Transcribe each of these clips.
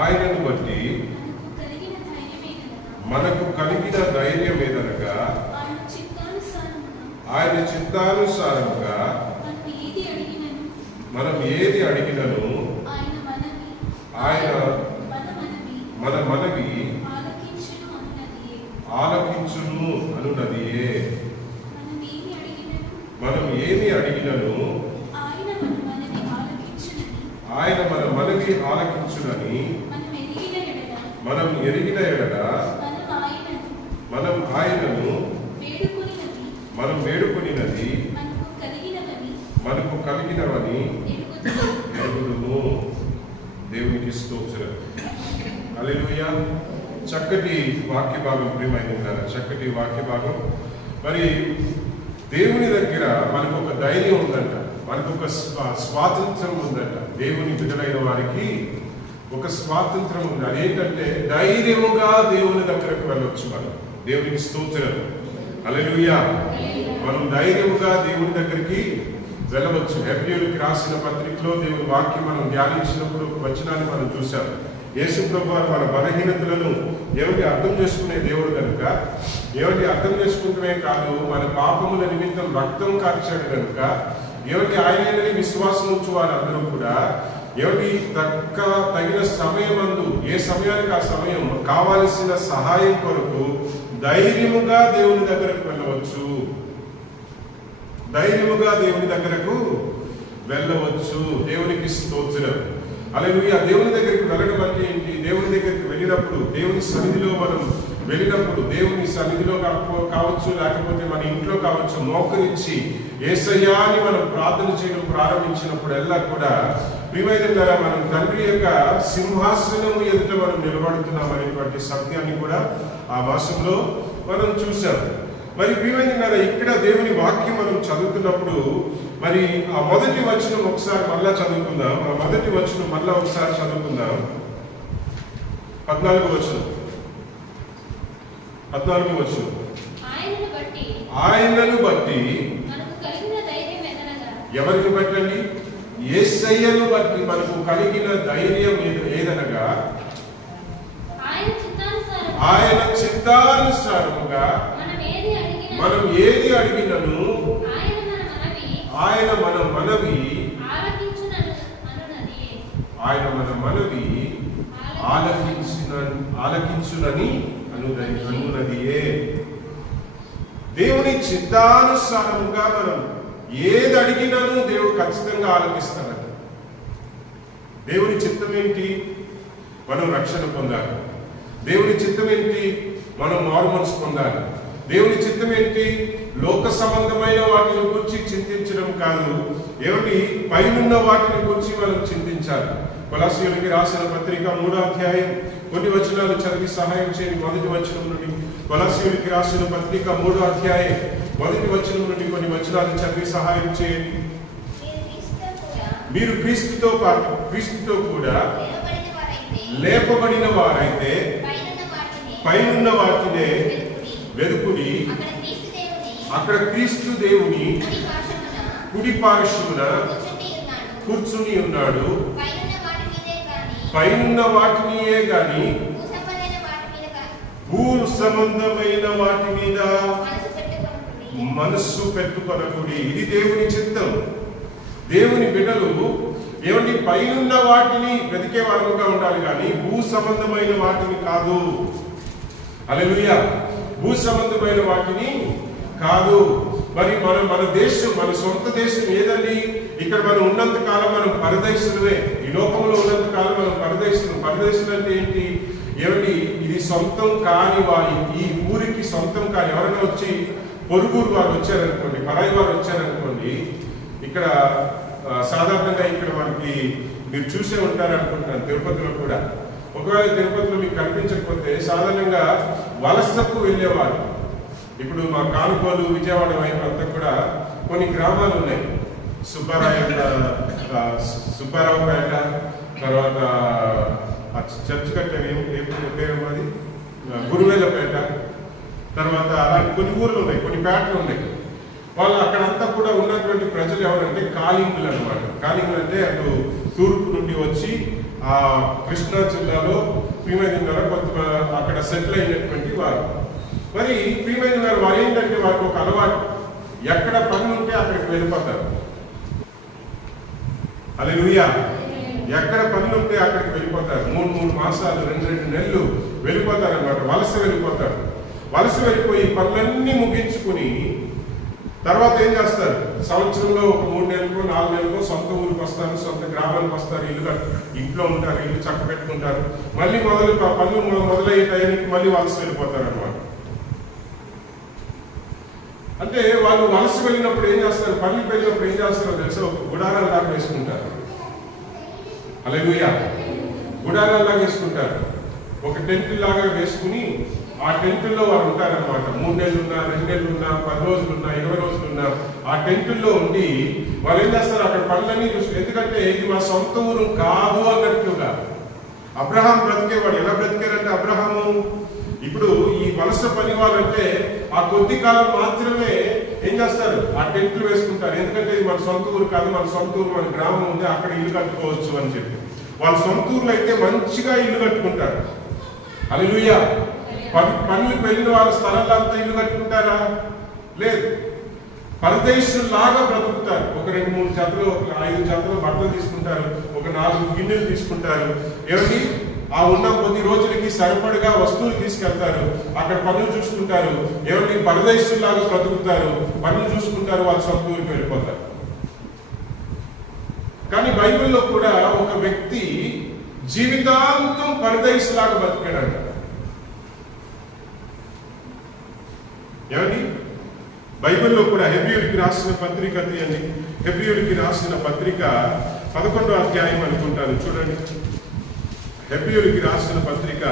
ఆయనను బట్టి మనకు కలిగిన ధైర్యం ఏదనగా ఆయన చిత్తానుసారముగా మనం ఏది అడిగినను ఆయన మన మనవి ఆలకించును అనున్నదియే. మనం ఏమి అడిగినను ఆయన మన మనవి ఆలకించునని మనం ఎరిగిన ఎడల మనం ఆయనను మనం వేడుకొనినది మనకు కలిగినవని ఎరుగుదుము. దేవునికి స్తోత్రం. హల్లెలూయా. చక్కటి వాక్య భాగం ప్రియమైన, చక్కటి వాక్య భాగం. మరి దేవుని దగ్గర మనకు ఒక ధైర్యం ఉందంట, మనకు ఒక స్వాతంత్రం ఉందంట. దేవుని బిడ్డలైన వారికి ఒక స్వాతంత్రం ఉంది. అదేంటంటే ధైర్యముగా దేవుని దగ్గరకు వెళ్ళొచ్చు. మనం దేవునికి స్తోత్రం. హల్లెలూయా. మనం ధైర్యముగా దేవుని దగ్గరికి వెళ్ళవచ్చు. హెబ్రీయులకు రాసిన పత్రికలో దేవుని వాక్యం మనం ధ్యానించినప్పుడు వచనాన్ని మనం చూసాం. యేసు ప్రభువు మన బలహీనతలను ఎవరికి అర్థం చేసుకునే దేవుడు కనుక, ఎవరికి అర్థం చేసుకుంటమే కాదు, మన పాపముల నిమిత్తం రక్తం కార్చాడు కనుక, ఎవరికి ఆయనని విశ్వాసం ఉంచు వారందరూ కూడా ఎవరికి తగిన సమయమందు, ఏ సమయానికి ఆ సమయం కావలసిన సహాయం కొరకు ధైర్యముగా దేవుని దగ్గరకు వెళ్ళవచ్చు. ధైర్యముగా దేవుని దగ్గరకు వెళ్ళవచ్చు. దేవునికి స్తోత్రం. హల్లెలూయా. దేవుని దగ్గరికి వెళ్ళడం అంటే ఏంటి? దేవుని దగ్గరికి వెళ్ళినప్పుడు, దేవుని సన్నిధిలో మనం వెళ్ళినప్పుడు, దేవుని సన్నిధిలో కావచ్చు, లేకపోతే మన ఇంట్లో కావచ్చు, మోకరించి యేసయ్యా అని మనం ప్రార్థన చేయడం ప్రారంభించినప్పుడు ఎల్లా కూడా ప్రియమైన మనం తండ్రి యొక్క సింహాసనం ఎదుట మనం నిలబడుతున్నాం అనేటువంటి సత్యాన్ని కూడా ఆ మాసంలో మనం చూసాం. మరి ప్రియమైన ఇక్కడ దేవుని వాక్యం మనం చదువుతున్నప్పుడు మరి ఆ మొదటి వచనం ఒకసారి మళ్ళా చదువుకుందాం. ఆ మొదటి వచనం మళ్ళా ఒకసారి చదువుకుందాం. 14వ వచనం. ఆయనను బట్టి ఎవరికి బట్టండి? యేసయ్యను బట్టి మనకు కలిగిన ధైర్యం ఏదనగా ఆయన చిత్తానుసారముగా మనం ఏది అడిగినను ఆయన మన మనవి ఆలకించునని అనున్నదియే. దేవుని చిత్తానుసారముగా మనం ఏది అడిగినను దేవుడు ఖచ్చితంగా ఆలకిస్తాడట. దేవుని చిత్తం ఏంటి? మనం రక్షణ పొందాలి. దేవుని చిత్తం ఏంటి? మనం మారు మనసు పొందాలి. దేవుని చిత్తం ఏంటి? లోక సంబంధమైన వాటిని గురించి చింతించడం కాదు, ఏమిటి పైనున్న వాటిని గురించి మనం చింతించాలి. కొలస్సీయులకు రాసిన పత్రిక 3వ అధ్యాయం కొన్ని వచనాలు చదివి సహాయం చేయండి. మొదటి వచనం నుండి కొలస్సీయులకు రాసిన పత్రిక 3వ అధ్యాయం మొదటి వచనం నుండి కొన్ని వచనాలు చదివి సహాయం చేయండి. మీరు క్రీస్తుతో కూడా లేపబడిన వారైతే పైనున్న వాటినే వెదుకుడి, అక్కడ క్రీస్తు దేవుని కుడి పార్శ్వమున కూర్చుని ఉన్నాడు. పైనున్న వాటినియే గాని భూ సంబంధమైన వాటి మీద మనస్సు పెట్టుకొనకుడి. ఇది దేవుని చిత్తం. దేవుని బిడ్డలు ఏమండి పైనున్న వాటిని వెతికే వారుగా ఉండాలి కానీ భూ సంబంధమైన వాటిని కాదు. హల్లెలూయా. భూ సంబంధమైన వాటిని కాదు. మరి మన దేశం, మన సొంత దేశం ఏదండి? ఇక్కడ మనం ఉన్నంత కాలం మనం పరదేశులమే. ఈ లోకంలో ఉన్నంత కాలం మనం పరదేశులు. పరదేశులు అంటే ఏంటి? ఏమిటి? ఇది సొంతం కాని వారి, ఈ ఊరికి సొంతం కాని ఎవరైనా వచ్చి పొరుగురు వారు వచ్చారనుకోండి, పరాయి వారు వచ్చారనుకోండి, ఇక్కడ సాధారణంగా ఇక్కడ మనకి మీరు చూసే ఉంటారనుకుంటున్నాను తిరుపతిలో కూడా. ఒకవేళ తిరుపతిలో మీకు కనిపించకపోతే సాధారణంగా వలసకు వెళ్ళేవారు. ఇప్పుడు మా కానుకోలు, విజయవాడ వైపు అంతా కూడా కొన్ని గ్రామాలు ఉన్నాయి. సుబ్బారావుపేట, తర్వాత చర్చ్ కట్టేది పేరు గురువేలపేట, తర్వాత అలాంటి కొన్ని ఊర్లు ఉన్నాయి, కొన్ని పేటలు ఉన్నాయి. వాళ్ళు అక్కడంతా కూడా ఉన్నటువంటి ప్రజలు ఎవరంటే కాలింగులు అనమాట. కాలింగులు అంటే అటు తూర్పు నుండి వచ్చి ఆ కృష్ణా జిల్లాలో ప్రియమైన కొంత అక్కడ సెటిల్ అయినటువంటి వారు. మరి ప్రియమైన వారు ఏంటంటే వారికి ఒక అలవాటు, ఎక్కడ పని ఉంటే అక్కడికి వెళ్ళిపోతారు. హల్లెలూయా. ఎక్కడ పనులు ఉంటే అక్కడికి వెళ్ళిపోతారు. 3 మాసాలు 2 నెలలు వెళ్ళిపోతారు అన్నమాట. వలస వెళ్ళిపోతారు. వలస వెళ్ళిపోయి పనులన్నీ ముగించుకుని తర్వాత ఏం చేస్తారు, సంవత్సరంలో ఒక 3 నెలలకు 4 నెలలకు సొంత ఊరికి వస్తారు, సొంత గ్రామానికి వస్తారు, ఇంట్లో ఉంటారు, ఇల్లు చక్క పెట్టుకుంటారు. మళ్ళీ పనులు మొదలయ్యే టైంకి మళ్ళీ వలస వెళ్ళిపోతారు అనమాట. అంటే వాళ్ళు వలస వెళ్ళినప్పుడు ఏం చేస్తారు, పనికి వెళ్ళినప్పుడు ఏం చేస్తారో తెలుసా, ఒక గుడారాలు లాగా వేసుకుంటారు. హల్లెలూయా. గుడారాలు లాగా వేసుకుంటారు. ఒక టెంట్ లాగా వేసుకుని ఆ టెంట్లో వారు ఉంటారనమాట. 3 నెలలున్నా, 2 నెలలున్నా, 10 రోజులున్నా, 20 రోజులున్నా ఆ టెంట్లో ఉండి వాళ్ళు ఏం చేస్తారు, అక్కడ పనులన్నీ చూస్తారు. ఎందుకంటే ఇది మా సొంత ఊరు కాదు అన్నట్లుగా. అబ్రహాం బ్రతికేవాడు. ఎలా బ్రతికారంటే అబ్రహాము ఇప్పుడు ఈ వలస పని వాళ్ళంటే ఆ కొద్ది కాలం మాత్రమే ఏం చేస్తారు, ఆ టెంట్లు వేసుకుంటారు. ఎందుకంటే ఇది మన సొంత ఊరు కాదు, మన సొంత ఊరు మన గ్రామం ఉంది, అక్కడ ఇల్లు కట్టుకోవచ్చు అని చెప్పి వాళ్ళ సొంత ఊర్లో అయితే మంచిగా ఇల్లు కట్టుకుంటారు. హల్లెలూయా. పనులకు వెళ్ళిన వాళ్ళ స్థలాల్లో అంతా ఇల్లు కట్టుకుంటారా? లేదు. పరదేశుల్లాగా బ్రతుకుతారు. ఒక 2-3 జతలు, ఒక 5 జతలు బట్టలు తీసుకుంటారు, ఒక 4 గిన్నెలు తీసుకుంటారు. ఏమిటి ఆ ఉన్న కొద్ది రోజులకి సరిపడగా వస్తువులు తీసుకెళ్తారు. అక్కడ పనులు చూసుకుంటారు. ఏమిటి పరదేశుల్లాగా బ్రతుకుతారు, పనులు చూసుకుంటారు, వాళ్ళ సొంత ఊరికి వెళ్ళిపోతారు. కానీ బైబిల్లో కూడా ఒక వ్యక్తి జీవితాంతం పరదేశులాగా బతికాడంట. ఏమండి బైబిల్లో కూడా హెబ్రీయులకి రాసిన పత్రిక తీయండి. హెబ్రీయులకి రాసిన పత్రిక 11వ అధ్యాయం అనుకుంటాను, చూడండి. హెబ్రీయులకి రాసిన పత్రిక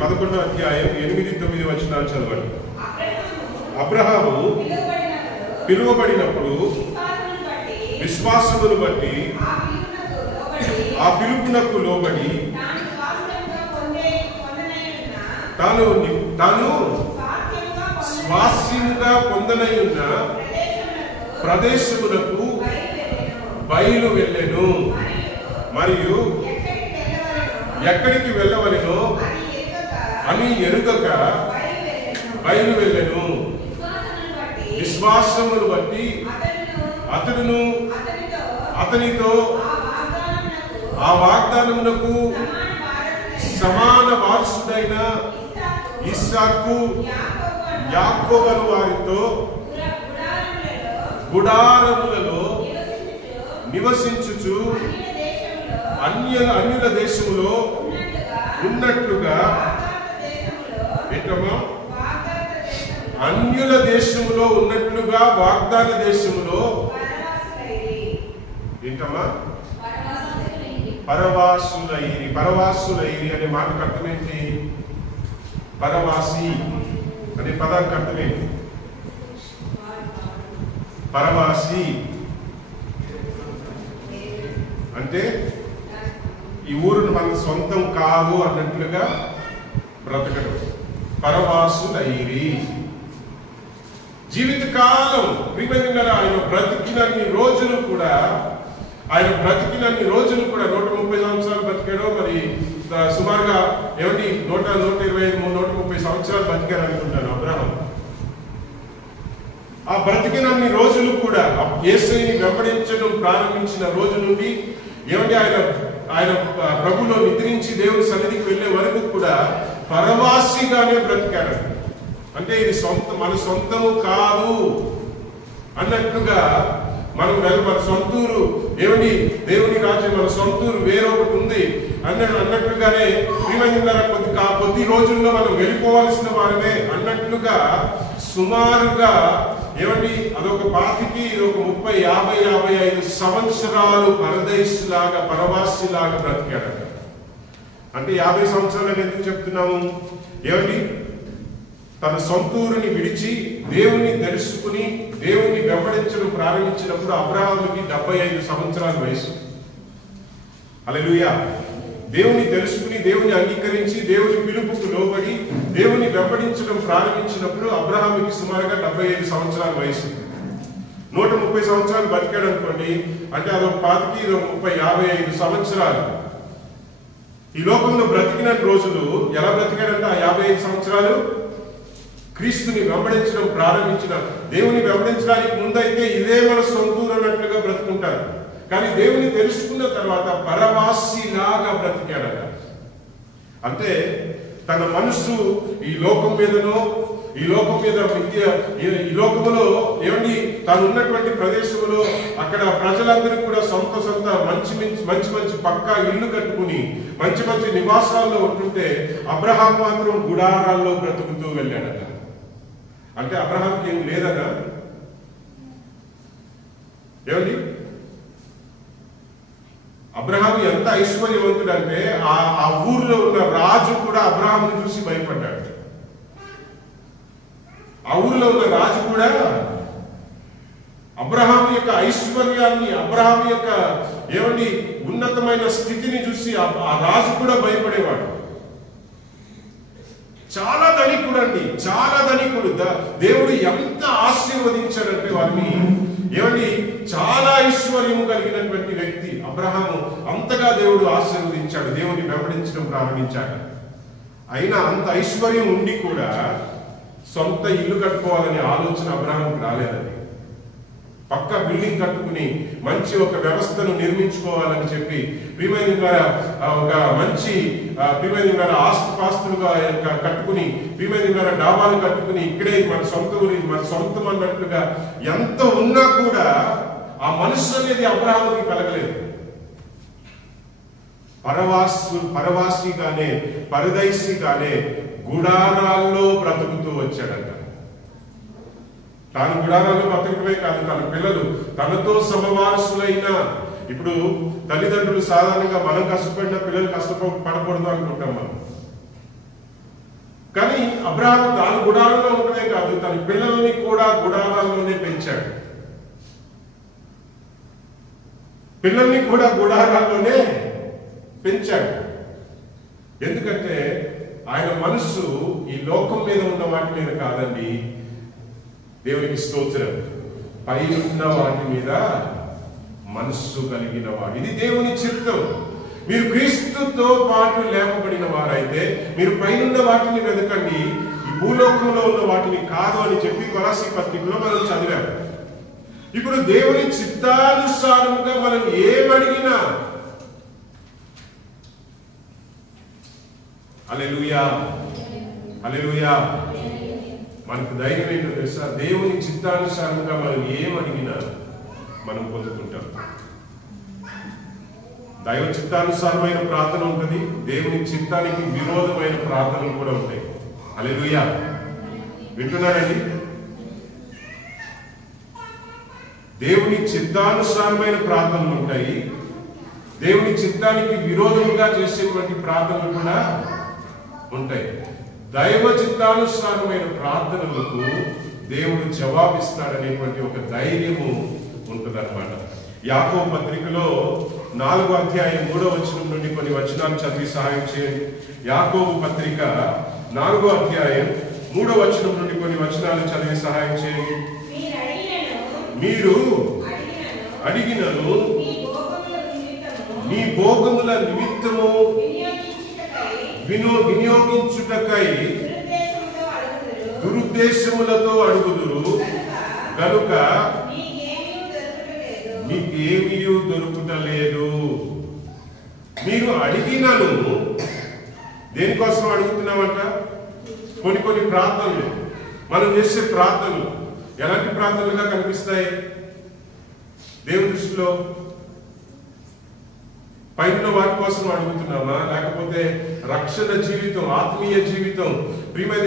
11వ అధ్యాయం 8-9 వచనాలు చదవండి. అబ్రహాము పిలువబడినప్పుడు విశ్వాసమును బట్టి ఆ పిలుపునకు లోబడి తాను స్వాస్యముగా పొందనయున్న ప్రదేశమునకు బయలు వెళ్ళెను. మరియు ఎక్కడికి వెళ్ళవలెనో అని ఎరుగక బయలు వెళ్ళెను. విశ్వాసమును బట్టి అతడును అతనితో ఆ వాగ్దానమునకు సమాన వారసుడైన ఇస్సాకు యాకోబు వారితో గుడారములలో నివసించుచు అన్యుల దేశములో ఉన్నట్లుగా, ఏంటమ్మా, అన్యుల దేశములో ఉన్నట్లుగా వాగ్దాన దేశములో ఏంటమ్మా పరవాసులైరి. పరవాసులైరి అనే మాటకు అర్థం ఏంటి? పరవాసి అనే పదానికి అర్థం ఏంటి? పరవాసి అంటే ఈ ఊరు మన సొంతం కాదు అన్నట్లుగా బ్రతకడం. పరవాసులైరి. జీవితకాలం ప్రియమైన ఆయన బ్రతికినన్ని రోజులు కూడా 130 సంవత్సరాలు బతికాడో, మరి సుమారుగా ఏమిటి 125, 130 సంవత్సరాలు బతికారు అనుకుంటాను అబ్రహాం. ఆ బ్రతికినన్ని రోజులు కూడా యేసుని వెంబడించడం ప్రారంభించిన రోజు నుండి ఏమిటి ఆయన ప్రభులో నిద్రించి దేవుని సన్నిధికి వెళ్లే వరకు కూడా పరవాసిగానే బ్రతికాడు. అంటే ఇది మన సొంతము కాదు అన్నట్లుగా మన సొంతూరు ఏమిటి, దేవుని రాజ్యం మన సొంతూరు వేరొకటి ఉంది అన్నట్లుగానే కొద్ది రోజుల్లో మనం వెళ్ళిపోవాల్సిన వారమే అన్నట్లుగా సుమారుగా ఏమండి అదొక 25, ఇదొక 30, 50, 55 సంవత్సరాలు పరదేశిలాగా పరవాసిలాగా బ్రతికాడట. అంటే 50 సంవత్సరాలు ఎందుకు చెప్తున్నాము? ఏమండి తన సొంతూరుని విడిచి దేవుని తెలుసుకుని దేవుని వెంబడించడం ప్రారంభించినప్పుడు అబ్రహాముకి 75 సంవత్సరాల వయసు. హల్లెలూయా. దేవుని తెలుసుకుని దేవుని అంగీకరించి దేవుని పిలుపుకు లోబడి దేవుని వెంబడించడం ప్రారంభించినప్పుడు అబ్రహాముకి సుమారుగా 75 సంవత్సరాల వయసు. 130 సంవత్సరాలు బతికాడు అనుకోండి, అంటే అదొక 25, ఇదొక 30, 55 సంవత్సరాలు ఈ లోకంలో బ్రతికిన రోజులు. ఎలా బ్రతికాడంటే ఆ 55 సంవత్సరాలు క్రీస్తుని వెంబడించడం ప్రారంభించిన, దేవుని వెంబడించడానికి ముందైతే ఇదే మన సొంతూరు అన్నట్లుగా బ్రతుకుంటారు. కానీ దేవుని తెలుసుకున్న తర్వాత పరవాసిలాగా బ్రతికాడట. అంటే తన మనసు ఈ లోకం మీదనో, ఈ లోకం మీద ఈ లోకములో ఏమండి తాను ఉన్నటువంటి ప్రదేశంలో అక్కడ ప్రజలందరూ కూడా సొంత మంచి పక్కా ఇల్లు కట్టుకుని మంచి నివాసాల్లో ఉంటుంటే అబ్రహాం మాత్రం గుడారాల్లో బ్రతుకుతూ వెళ్ళాడట. అంటే అబ్రహాంకి ఏం లేదనా? ఏమండి, అబ్రహాం ఎంత ఐశ్వర్యవంతుడు అంటే ఆ ఊర్లో ఉన్న రాజు కూడా అబ్రహాంని చూసి భయపడ్డాడు. ఆ ఊర్లో ఉన్న రాజు కూడా అబ్రహాం యొక్క ఐశ్వర్యాన్ని, అబ్రహాం యొక్క ఏమండి ఉన్నతమైన స్థితిని చూసి ఆ రాజు కూడా భయపడేవాడు. చాలా ధనికుడు అండి, చాలా ధనికుడు. దేవుడు ఎంత ఆశీర్వదించాడంటే వారిని, ఏమండి చాలా ఐశ్వర్యము కలిగినటువంటి వ్యక్తి అబ్రహాము. అంతగా దేవుడు ఆశీర్వదించాడు దేవుని వెంబడించడం ప్రారంభించాడు. అయినా అంత ఐశ్వర్యం ఉండి కూడా సొంత ఇల్లు కట్టుకోవాలనే ఆలోచన అబ్రహాంకి రాలేదండి. పక్క బిల్డింగ్ కట్టుకుని మంచి ఒక వ్యవస్థను నిర్మించుకోవాలని చెప్పి ప్రియమైన ద్వారా ఒక మంచి ప్రియమైన ద్వారా ఆస్తుపాస్తులుగా కట్టుకుని ప్రియమైన ద్వారా డాబాలు కట్టుకుని ఇక్కడే మన సొంత ఊరి మన సొంతం అన్నట్లుగా ఎంత ఉన్నా కూడా ఆ మనసు అనేది అబ్రహాముకి కలగలేదు. పరవాసిగానే పరదైసిగానే గుడారాల్లో బ్రతుకుతూ వచ్చాడంట. తాను గుడారాల్లో బ్రతకడమే కాదు, తన పిల్లలు తనతో సమవారసులైన, ఇప్పుడు తల్లిదండ్రులు సాధారణంగా మనం కష్టపడిన పిల్లలు కష్టపడకూడదు అనుకుంటాం మనం. కానీ అబ్రహాము తాను గుడారంలో ఉండడమే కాదు, తన పిల్లల్ని కూడా గుడారాల్లోనే పెంచాడు. పిల్లల్ని కూడా గుడారాల్లోనే పెంచాడు. ఎందుకంటే ఆయన మనస్సు ఈ లోకం మీద ఉన్న వాటి మీద కాదండి. దేవునికి స్తోత్రం. పైన వాటి మీద మనస్సు కలిగిన వాడు. ఇది దేవుని చిత్తం. మీరు క్రీస్తుతో పాటు లేపబడిన వారైతే మీరు పైనున్న వాటిని వెతకండి, ఈ భూలోకంలో ఉన్న వాటిని కాదు అని చెప్పి కొలస్సీ పత్రికలో మనం చదివాము. ఇప్పుడు దేవుని చిత్తానుసారముగా మనం ఏమడిగినా, హల్లెలూయా హల్లెలూయా, మనకు ధైర్యం ఏంటో తెలుసా? దేవుని చిత్తానుసారంగా మనం ఏమడిగినా మనం పొందుకుంటాం. దైవ చిత్తానుసారమైన ప్రార్థన ఉంటుంది, దేవుని చిత్తానికి విరోధమైన ప్రార్థనలు కూడా ఉంటాయి. హల్లెలూయా, వింటున్నారండి? దేవుని చిత్తానుసారమైన ప్రార్థనలు ఉంటాయి, దేవుని చిత్తానికి విరోధముగా చేసేటువంటి ప్రార్థనలు కూడా ఉంటాయి. దైవ చిత్తానుసారమైన ప్రార్థనలకు దేవుడు జవాబిస్తాడనేటువంటి ఒక ధైర్యము ఉంటుందన్నమాట. యాకోబు పత్రికలో 4వ అధ్యాయం 3వ వచనం నుండి కొన్ని వచనాలు చదివి సహాయం చేయండి. యాకోబు పత్రిక 4వ అధ్యాయం 3వ వచనం నుండి కొన్ని వచనాలు చదివి సహాయం చేయండి. మీరు అడిగినను మీ భోగముల నిమిత్తము వినియోగించుటకై దురుద్దేశములతో అడుగుదురు గనుక మీకేమీ దొరుకుటలేదు. మీరు అడిగినను దేనికోసం అడుగుతున్నామంట? కొన్ని ప్రార్థనలు, మనం చేసే ప్రార్థనలు ఎలాంటి ప్రార్థనలుగా కనిపిస్తాయి దేవుని దృష్టిలో? పైన వాటి కోసం అడుగుతున్నామా, లేకపోతే రక్షణ జీవితం, ఆత్మీయ జీవితం? ప్రియమైన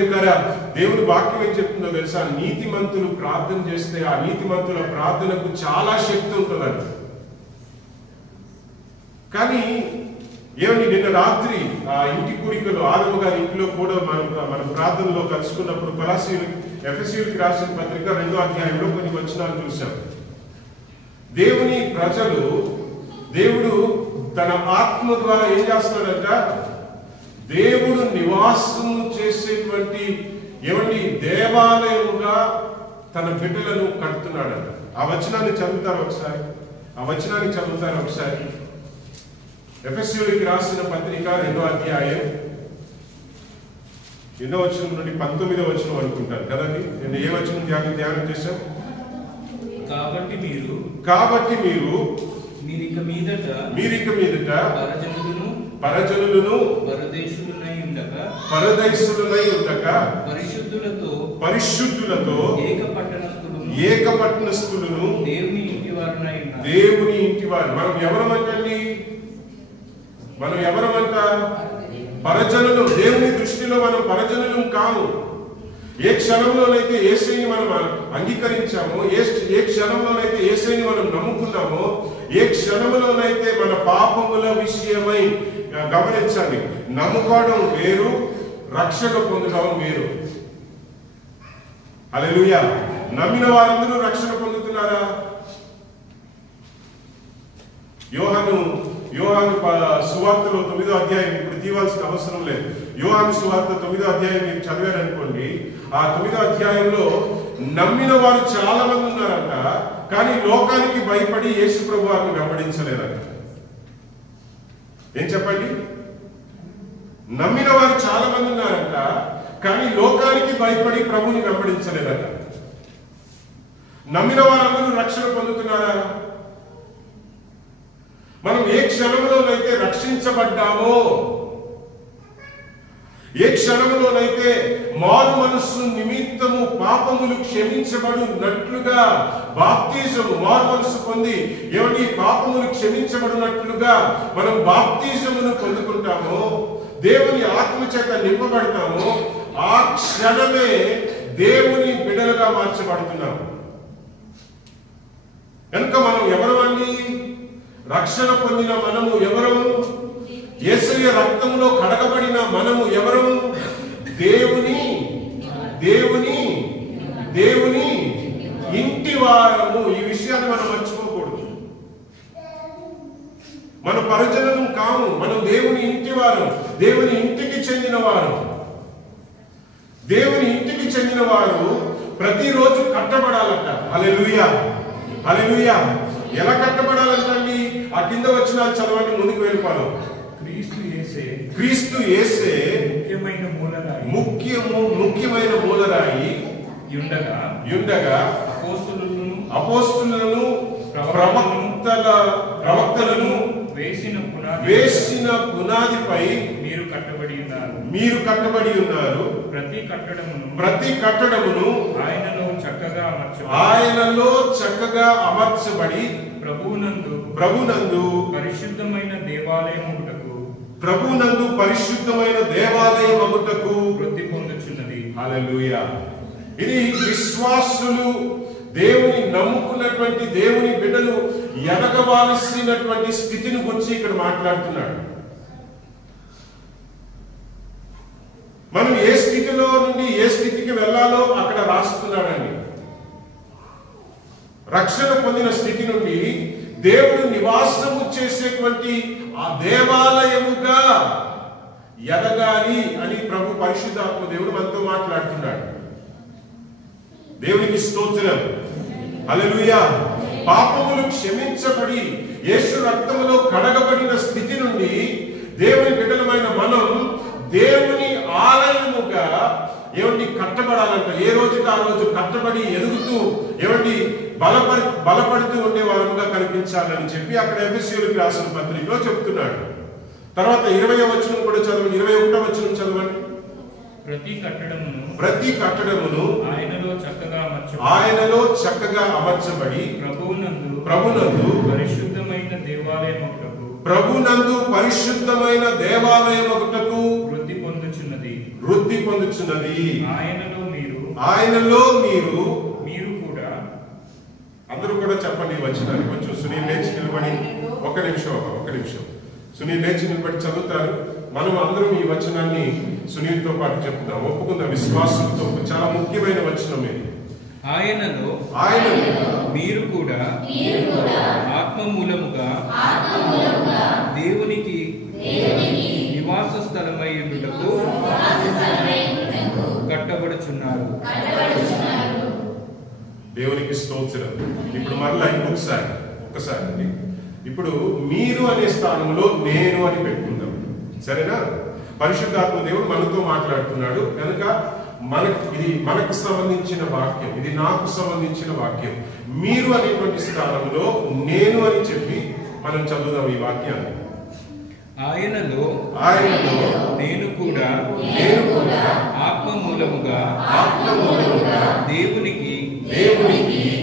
దేవుని వాక్యం ఏం చెప్తుందో తెలుసా? నీతిమంతులు ప్రార్థన చేస్తే ఆ నీతిమంతుల ప్రార్థనకు చాలా శక్తి ఉంటుందండి. కానీ ఏమండి నిన్న రాత్రి ఆ ఇంటి కూడికలో ఆదము గారి ఇంట్లో కూడా మన ప్రార్థనలో కలుసుకున్నప్పుడు ఎఫెసీయులకు రాసిన పత్రిక 2వ అధ్యాయంలో కొన్ని వచనాలు చూశాం. దేవుని ప్రజలు దేవుడు తన ఆత్మ ద్వారా ఏం చేస్తున్నాడంట? దేవుడు నివాసం చేసేటువంటి ఏమండి దేవాలయముగా తన బిడ్డలను కడుతున్నాడంట. ఆ వచనాన్ని చదువుతారు ఒకసారి. ఎఫెసీయులకు రాసిన పత్రిక 2వ అధ్యాయం 8వ వచనం నుండి 19వ వచనం అనుకుంటాను కదండి. నేను ఏ వచనం ధ్యానం చేశాం? కాబట్టి మీరు మీరిక మీదట పరజనులను పరదేశులనై ఉండక పరిశుద్ధులతో ఏకపట్టణస్థులను దేవుని ఇంటివారు. మనం ఎవరమంట? పరజనులు. దేవుని దృష్టిలో మనం పరజనులు కాము. ఏ క్షణంలోనైతే యేసుని మనం అంగీకరించామో, ఏ క్షణంలోనైతే యేసుని మనం నమ్ముకున్నామో, ఏ క్షణంలోనైతే మన పాపముల విషయమై గమనించాలి, నమ్ముకోవడం వేరు, రక్షణ పొందడం వేరు. హల్లెలూయా. నమ్మిన వారందరూ రక్షణ పొందుతున్నారా? యోహాను సువార్తలో 9వ అధ్యాయం ఇప్పుడు తీవాల్సిన అవసరం లేదు. యోహాను సువార్త 9వ అధ్యాయం మీరు చదివారనుకోండి, ఆ 9వ అధ్యాయంలో నమ్మిన వారు చాలా మంది ఉన్నారంట, కానీ లోకానికి భయపడి యేసు ప్రభు వారిని వెంబడించలేరంట. ఏం చెప్పండి? నమ్మిన వారు చాలా మంది ఉన్నారంట, కానీ లోకానికి భయపడి ప్రభుని వెంబడించలేరంట. నమ్మిన వారందరూ రక్షణ పొందుతున్నారా? మనం ఏ క్షణంలోనైతే రక్షించబడ్డామో, ఏ క్షణంలోనైతే మారు మనస్సు నిమిత్తము పాపములు క్షమించబడినట్లుగా బాప్తిజము, మారు మనస్సు పొంది ఏమిటి పాపములు క్షమించబడినట్లుగా మనం బాప్తిజమును పొందుకుంటామో, దేవుని ఆత్మ చేత నింపబడతామో, ఆ క్షణమే దేవుని బిడ్డలుగా మార్చబడుతున్నాము. కనుక మనం ఎవరమండి? రక్షణ పొందిన మనము ఎవరము? యేసయ్య రక్తంలో కడగబడిన మనము ఎవరము? దేవుని ఇంటి వారము. ఈ విషయాన్ని మనం మర్చిపోకూడదు. మన పరిజనం కాము, మనం దేవుని ఇంటి వారం, దేవుని ఇంటికి చెందిన వారు. దేవుని ఇంటికి చెందిన వారు ప్రతిరోజు కట్టబడాలట. హల్లెలూయా. ఎలా కట్టబడాలంటండి? ఆ కింద వచ్చిన చదవండి, ముందుకు వెళ్ళిపోను. క్రీస్తు యేసే ముఖ్యమైన మూలరాయి యుండగా అపోస్తులను ప్రవక్తలను వేసిన పునాదిపై మీరు కట్టబడి ఉన్నారు. ప్రతి కట్టడమును ఆయనలో చక్కగా అమర్చబడి ప్రభునందు పరిశుద్ధమైన దేవాలయముటకు వృద్ధి పొందుచున్నది. హల్లెలూయా. ఇది విశ్వాసులు, దేవుని నమ్ముకున్నటువంటి దేవుని బిడ్డలు ఎదగవలసినటువంటి స్థితిని గురించి ఇక్కడ మాట్లాడుతున్నాడు. మనం ఏ స్థితిలో నుండి ఏ స్థితికి వెళ్ళాలో అక్కడ రాస్తున్నాడండి. రక్షణ పొందిన స్థితి నుండి దేవుడు నివాసము చేసేటువంటి ఆ దేవాలయముగా ఎదగాలి అని ప్రభు పరిశుద్ధాత్మ దేవుడు మనతో మాట్లాడుతున్నాడు. దేవునికి స్తోత్రం. హల్లెలూయా. పాపములు క్షమించబడి యేసు రక్తములో కడగబడిన స్థితి నుండి దేవుని బిడ్డలమైన మనం దేవుని ఆలయముగా ఏమండి కట్టబడాలంట. ఏ రోజుకి ఆ రోజు కట్టబడి ఎదుగుతూ ఏమండి బలపడుతూ ఉండే వారముగా కనిపించాలని చెప్పి అక్కడ ఎఫెసీయులకు రాసిన పత్రికలో చెప్తున్నాడు. తర్వాత 20వ వచనం కూడా చదవండి, 21వ వచనం చదవండి. ప్రతి కట్టడమును ఆయనలో చక్కగా అమర్చబడి ప్రభునందు పరిశుద్ధమైన దేవాలయముటకు వృద్ధి పొందుచున్నది. ఆయనలో మీరు కూడా అందరూ కూడా చెప్పండి వచ్చినారు. కొంచెం సునీల్ లేచి నిలబడి ఒక నిమిషం సునీల్ లేచి నిలబడి చదువుతారు. మనం అందరం ఈ వచనాన్ని సునీల్తో పాటు చెప్తాం. ఒప్పుకుందాం విశ్వాసంతో. చాలా ముఖ్యమైన వచనం ఇది. ఆయనలో మీరు కూడా ఆత్మ మూలముగా దేవునికి నివాస స్థలమై ఉండుటకు కట్టబడుచున్నారు. దేవునికి స్తోత్రం. ఇప్పుడు మరలా ఒక్కసారి ఇప్పుడు మీరు అనే స్థానంలో నేను అని పెట్టుకుందాం. సరేనా? పరిశుద్ధాత్మ దేవుడు మనతో మాట్లాడుతున్నాడు కనుక మనకు సంబంధించిన వాక్యం, ఇది నాకు సంబంధించిన వాక్యం. మీరు అనేటువంటి స్థానంలో నేను అని చెప్పి మనం చదువుదాం ఈ వాక్యాన్ని. ఆయనలో నేను కూడా ఆత్మ మూలముగా దేవునికి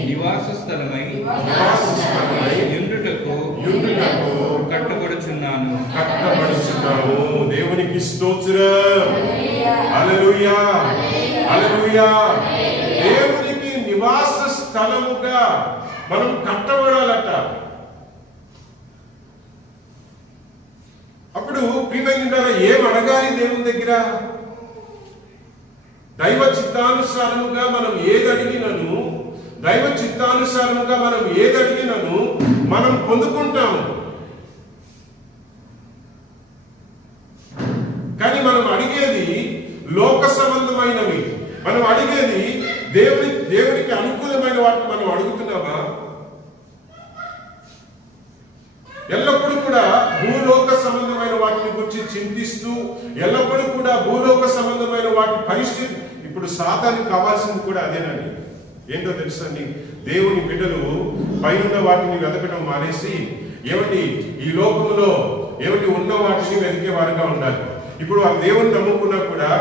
నివాస స్థలమై ఉండుటకు కట్టబడుచున్నాను. దేవునికి స్తోత్రం. హల్లెలూయా, హల్లెలూయా. దేవునికి నివాస స్థలముగా మనం కట్టబడాలట. అప్పుడు ప్రియమైనవారా, ఏం అడగాలి దేవుని దగ్గర? దైవ చిత్తానుసారముగా మనం ఏదడిగినను మనం పొందుకుంటాము. కానీ మనం అడిగేది లోక సంబంధమైనవి. మనం అడిగేది దేవునికి అనుకూలమైన వాటిని మనం అడుగుతున్నామా? ఎల్లప్పుడూ కూడా భూలోక సంబంధమైన వాటిని గురించి చింతిస్తూ, ఎల్లప్పుడూ కూడా భూలోక సంబంధమైన వాటి పరిస్థితి. ఇప్పుడు సాతానికి కావాల్సింది కూడా అదేనండి. ఏంటో తెలుసండి, దేవుని బిడ్డలు పైన వాటిని వెతకడం మానేసి ఈ లోకంలో ఉన్న వాటిని వెతికే వారుగా ఉండాలి. ఇప్పుడు ఆ దేవుని నమ్ముకున్నా కూడా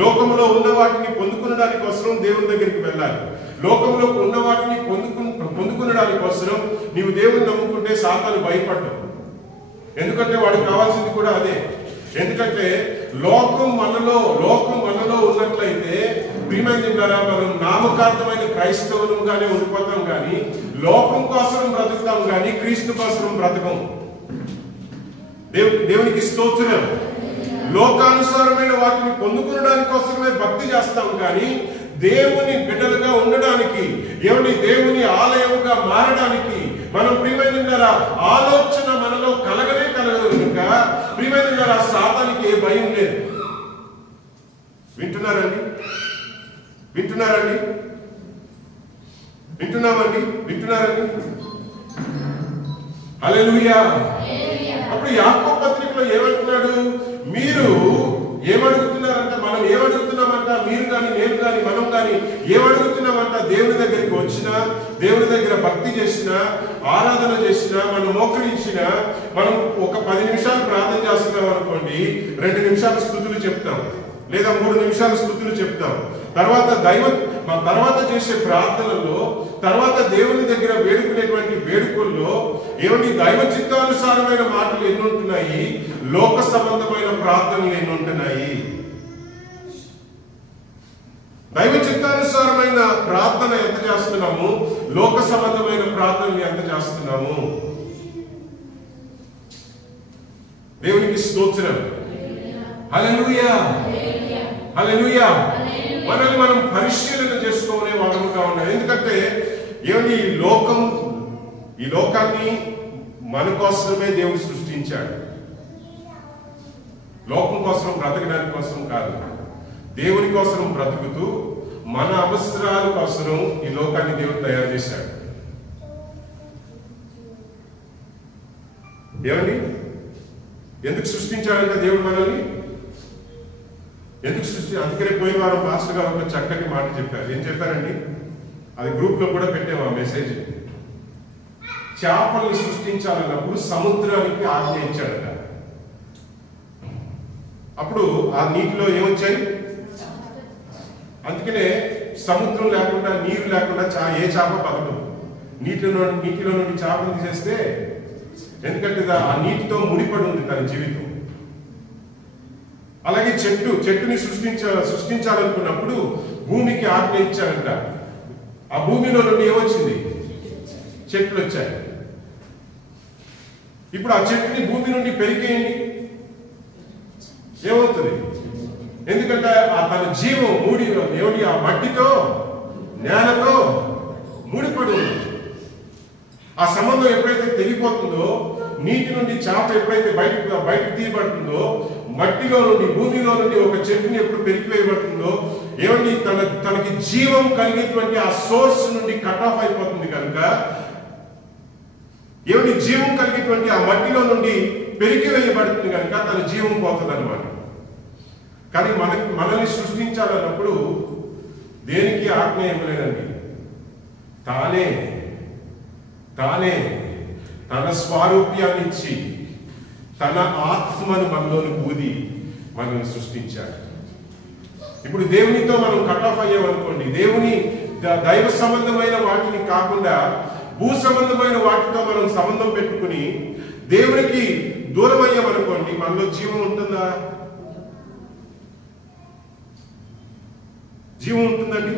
లోకంలో ఉన్న వాటిని పొందుకునడానికి కోసం దేవుని దగ్గరికి వెళ్ళాలి. లోకంలో ఉన్న వాటిని పొందుకునడానికి కోసం నీవు దేవుని నమ్ముకుంటే సాతాను భయపడ్డావు. ఎందుకంటే వాడికి కావాల్సింది కూడా అదే. ఎందుకంటే లోకం మనలో ఉన్నట్లయితే ప్రియమైనవారా, మనం నామకార్థమైన క్రైస్తవులుగానే ఉండిపోతాం, కానీ లోకం కోసం బ్రతుకుతాం, కానీ క్రీస్తు కోసం బ్రతకం. దేవునికి స్తోత్రం. లోకానుసారమైన వాటిని పొందుకునడానికి కోసమే భక్తి చేస్తాం, కానీ దేవుని బిడ్డలుగా ఉండడానికి, దేవుని ఆలయముగా మారడానికి మనం ప్రియమైనవారా ఆలోచన మనలో కలగదు కనుక ప్రియమైనవారా సాతానికి ఏ భయం లేదు. వింటున్నామండి? హల్లెలూయా. అప్పుడు యాకోబు పత్రికలో ఏమంటున్నాడు? మీరు ఏమడుగుతున్నారంట? మనం ఏమడుగుతున్నామంట? మీరు కానీ, నేను కానీ, మనం కానీ ఏమడుగుతున్నామంట? దేవుని దగ్గరికి వచ్చినా, దేవుని దగ్గర భక్తి చేసినా, ఆరాధన చేసినా, మనం మోకరించినా, మనం ఒక 10 నిమిషాలు ప్రార్థన చేస్తున్నాం అనుకోండి, 2 నిమిషాలు స్తుతులు చెప్తాం, లేదా 3 నిమిషాలు స్తుతులు చెప్తాం. తర్వాత చేసే ప్రార్థనలో, తర్వాత దేవుని దగ్గర వేడుకునేటువంటి వేడుకల్లో దైవ చిత్తానుసారమైన మాటలు ఎన్ని ఉంటున్నాయి, లోక సంబంధమైన ప్రార్థనలు ఎన్ని ఉంటున్నాయి. దైవ చిత్తానుసారమైన ప్రార్థన ఎంత చేస్తున్నాము, లోక సంబంధమైన ప్రార్థనలు ఎంత చేస్తున్నాము. దేవునికి స్తోత్రం. హల్లెలూయా, హల్లెలూయా. మనల్ని మనం పరిశీలన చేసుకోనే వారముగా ఉన్నాం. ఎందుకంటే ఈ లోకాన్ని మన కోసమే దేవుడు సృష్టించాడు. లోకం కోసం బ్రతకడానికి కోసం కాదు, దేవుని కోసం బ్రతుకుతూ మన అవసరాల కోసం ఈ లోకాన్ని దేవుడు తయారు చేశాడు. ఎందుకు సృష్టించాడంటే దేవుడు మనల్ని అందుకనే పోయిన వారం మాస్టర్ గారు ఒక చక్కటి మాట చెప్పారు. ఏం చెప్పారండి? అది గ్రూప్ లో కూడా పెట్టాము ఆ మెసేజ్. చేపల్ని సృష్టించాలన్నప్పుడు సముద్రానికి ఆజ్ఞ ఇచ్చాడట. అప్పుడు ఆ నీటిలో ఏమొచ్చాయి? అందుకనే సముద్రం లేకుండా, నీరు లేకుండా ఏ చేప బతకదు. నీటిలో నుండి చేపలు తీసేస్తే, ఎందుకంటే ఆ నీటితో ముడిపడి ఉంది తన జీవితం. అలాగే చెట్టుని సృష్టించాలనుకున్నప్పుడు భూమికి ఆజ్ఞ ఇచ్చారంట. ఆ భూమిలో నుండి ఏమొచ్చింది? చెట్లు వచ్చాయి. ఇప్పుడు ఆ చెట్టుని భూమి నుండి పెరికేయండి, ఏమవుతుంది? ఎందుకంటే తన జీవం ఏమిటి? ఆ మట్టితో నేలతో ముడిపడి ఉంది. ఆ సంబంధం ఎప్పుడైతే తెగిపోతుందో, నీటి నుండి చేప ఎప్పుడైతే బయటకు తీయబడుతుందో, మట్టిలో నుండి భూమిలో నుండి ఒక చెట్టుని ఎప్పుడు పెరికివేయబడుతుందో, ఏమండి తనకి జీవం కలిగేటువంటి ఆ సోర్స్ నుండి కట్ ఆఫ్ అయిపోతుంది కనుక, ఏమిటి జీవం కలిగేటువంటి ఆ మట్టిలో నుండి పెరికివేయబడుతుంది కనుక తన జీవం పోతుంది అనమాట. కానీ మనల్ని సృష్టించాలన్నప్పుడు దేనికి ఆజ్ఞ ఇవ్వలేదండి. తానే తన స్వారూప్యాన్ని ఇచ్చి తన ఆత్మను మనలోని ఊది మనల్ని సృష్టించాడు. ఇప్పుడు దేవునితో మనం కట్ ఆఫ్ అయ్యామనుకోండి, దేవుని దైవ సంబంధమైన వాటిని కాకుండా భూ సంబంధమైన వాటితో మనం సంబంధం పెట్టుకుని దేవునికి దూరం అయ్యామనుకోండి, మనలో జీవం ఉంటుందా? జీవం ఉంటుందండి?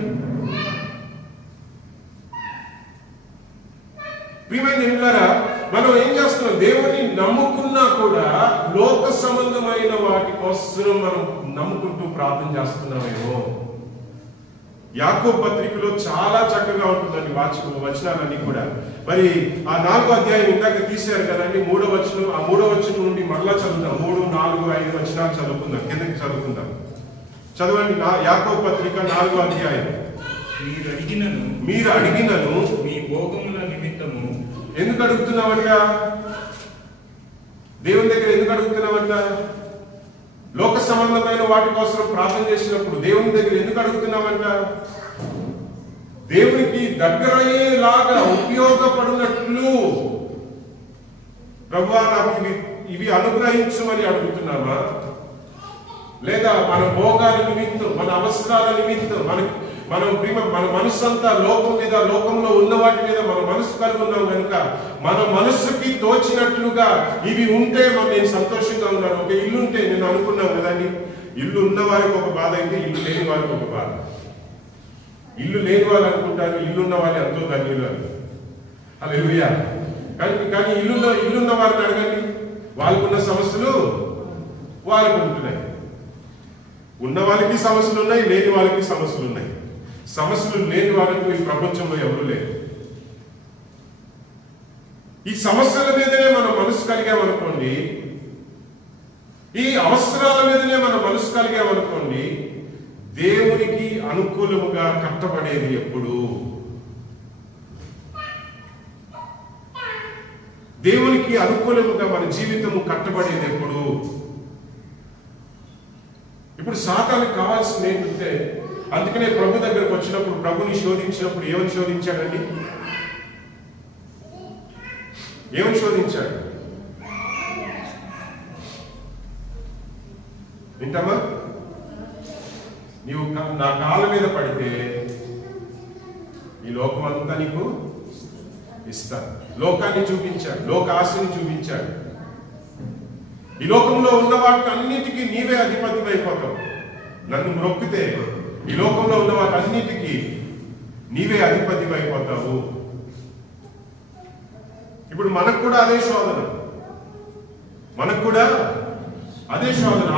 ప్రియమైన దేవులారా, మనం ఏం చేస్తున్నాం? దేవుని నమ్ముకున్నా కూడా లోక సంబంధమైన వాటి కోసం మనం నమ్ముకుంటూ ప్రార్థన చేస్తున్నామేమో. యాకోబు పత్రికలో చాలా చక్కగా ఉంటుందండి వచనాలన్నీ కూడా. మరి ఆ 4వ అధ్యాయం ఇందాక తీశారు కదండి, 3వ వచనం. ఆ 3వ వచనం నుండి మరలా చదువుతాం. 3, 4, 5 వచనాలు చదువుకుందాం. కిందకి చదువుకుందాం. చదవండి. యాకోబు పత్రిక 4వ అధ్యాయం. మీరు అడిగినను మీ భోగముల నిమిత్తము. ఎందుకు అడుగుతున్నామంట? దేవుని దగ్గర ఎందుకు అడుగుతున్నామంట? లోక సంబంధమైన వాటి కోసం ప్రార్థన చేసినప్పుడు దేవుని దగ్గర ఎందుకు అడుగుతున్నామంట? దేవునికి దగ్గరయ్యేలాగా ఉపయోగపడినట్లు, ప్రభువా నాకు ఇవి అనుగ్రహించమని అడుగుతున్నామా? లేదా మన భోగాల నిమిత్తం, మన అవసరాల నిమిత్తం, మన మనసు అంతా లోకం మీద, లోకంలో ఉన్న వాటి మీద మన మనసు కలిగి ఉన్నాం కనుక మన మనసుకి తోచినట్లుగా ఇవి ఉంటే నేను సంతోషంగా ఉన్నాను. ఒక ఇల్లు ఉంటే, నేను అనుకున్నాను కదండి, ఇల్లు ఉన్న వారికి ఒక బాధ అయితే ఇల్లు లేని వారికి ఒక బాధ. ఇల్లు లేని వాళ్ళు అనుకుంటారు ఇల్లున్న వాళ్ళు ఎంతో ధన్యులు అని. హల్లెలూయా. కానీ ఇల్లున్న వారిని అడగండి, వాళ్ళకున్న సమస్యలు వాళ్ళకు ఉంటున్నాయి. ఉన్న వాళ్ళకి సమస్యలు ఉన్నాయి, లేని వాళ్ళకి సమస్యలు ఉన్నాయి. సమస్యలు లేని వాళ్ళకు ఈ ప్రపంచంలో ఎవరు లేరు. ఈ సమస్యల మీదనే మనం మనసు కలిగామనుకోండి, ఈ అవసరాల మీదనే మనం మనసు కలిగామనుకోండి, దేవునికి అనుకూలముగా కట్టబడేది ఎప్పుడు? దేవునికి అనుకూలముగా మన జీవితము కట్టబడేది ఎప్పుడు? ఇప్పుడు సాతానికి కావాల్సింది ఏంటంటే, అందుకనే ప్రభు దగ్గరకు వచ్చినప్పుడు, ప్రభుని శోధించినప్పుడు ఏమని శోధించాడండి? ఏమని శోధించాడు? వింటామా? నీవు నా కాళ్ళ మీద పడితే ఈ లోకం అంతా నీకు ఇస్తాను. లోకాన్ని చూపించాడు, లోక ఆశని చూపించాడు. ఈ లోకంలో ఉన్న వాటి అన్నిటికీ నీవే అధిపతి అయిపోతావు. నన్ను మొక్కితే ఈ లోకంలో ఉన్న వాటి అన్నిటికీ నీవే అధిపతి అయిపోతావు. ఇప్పుడు మనకు కూడా అదే శోధన,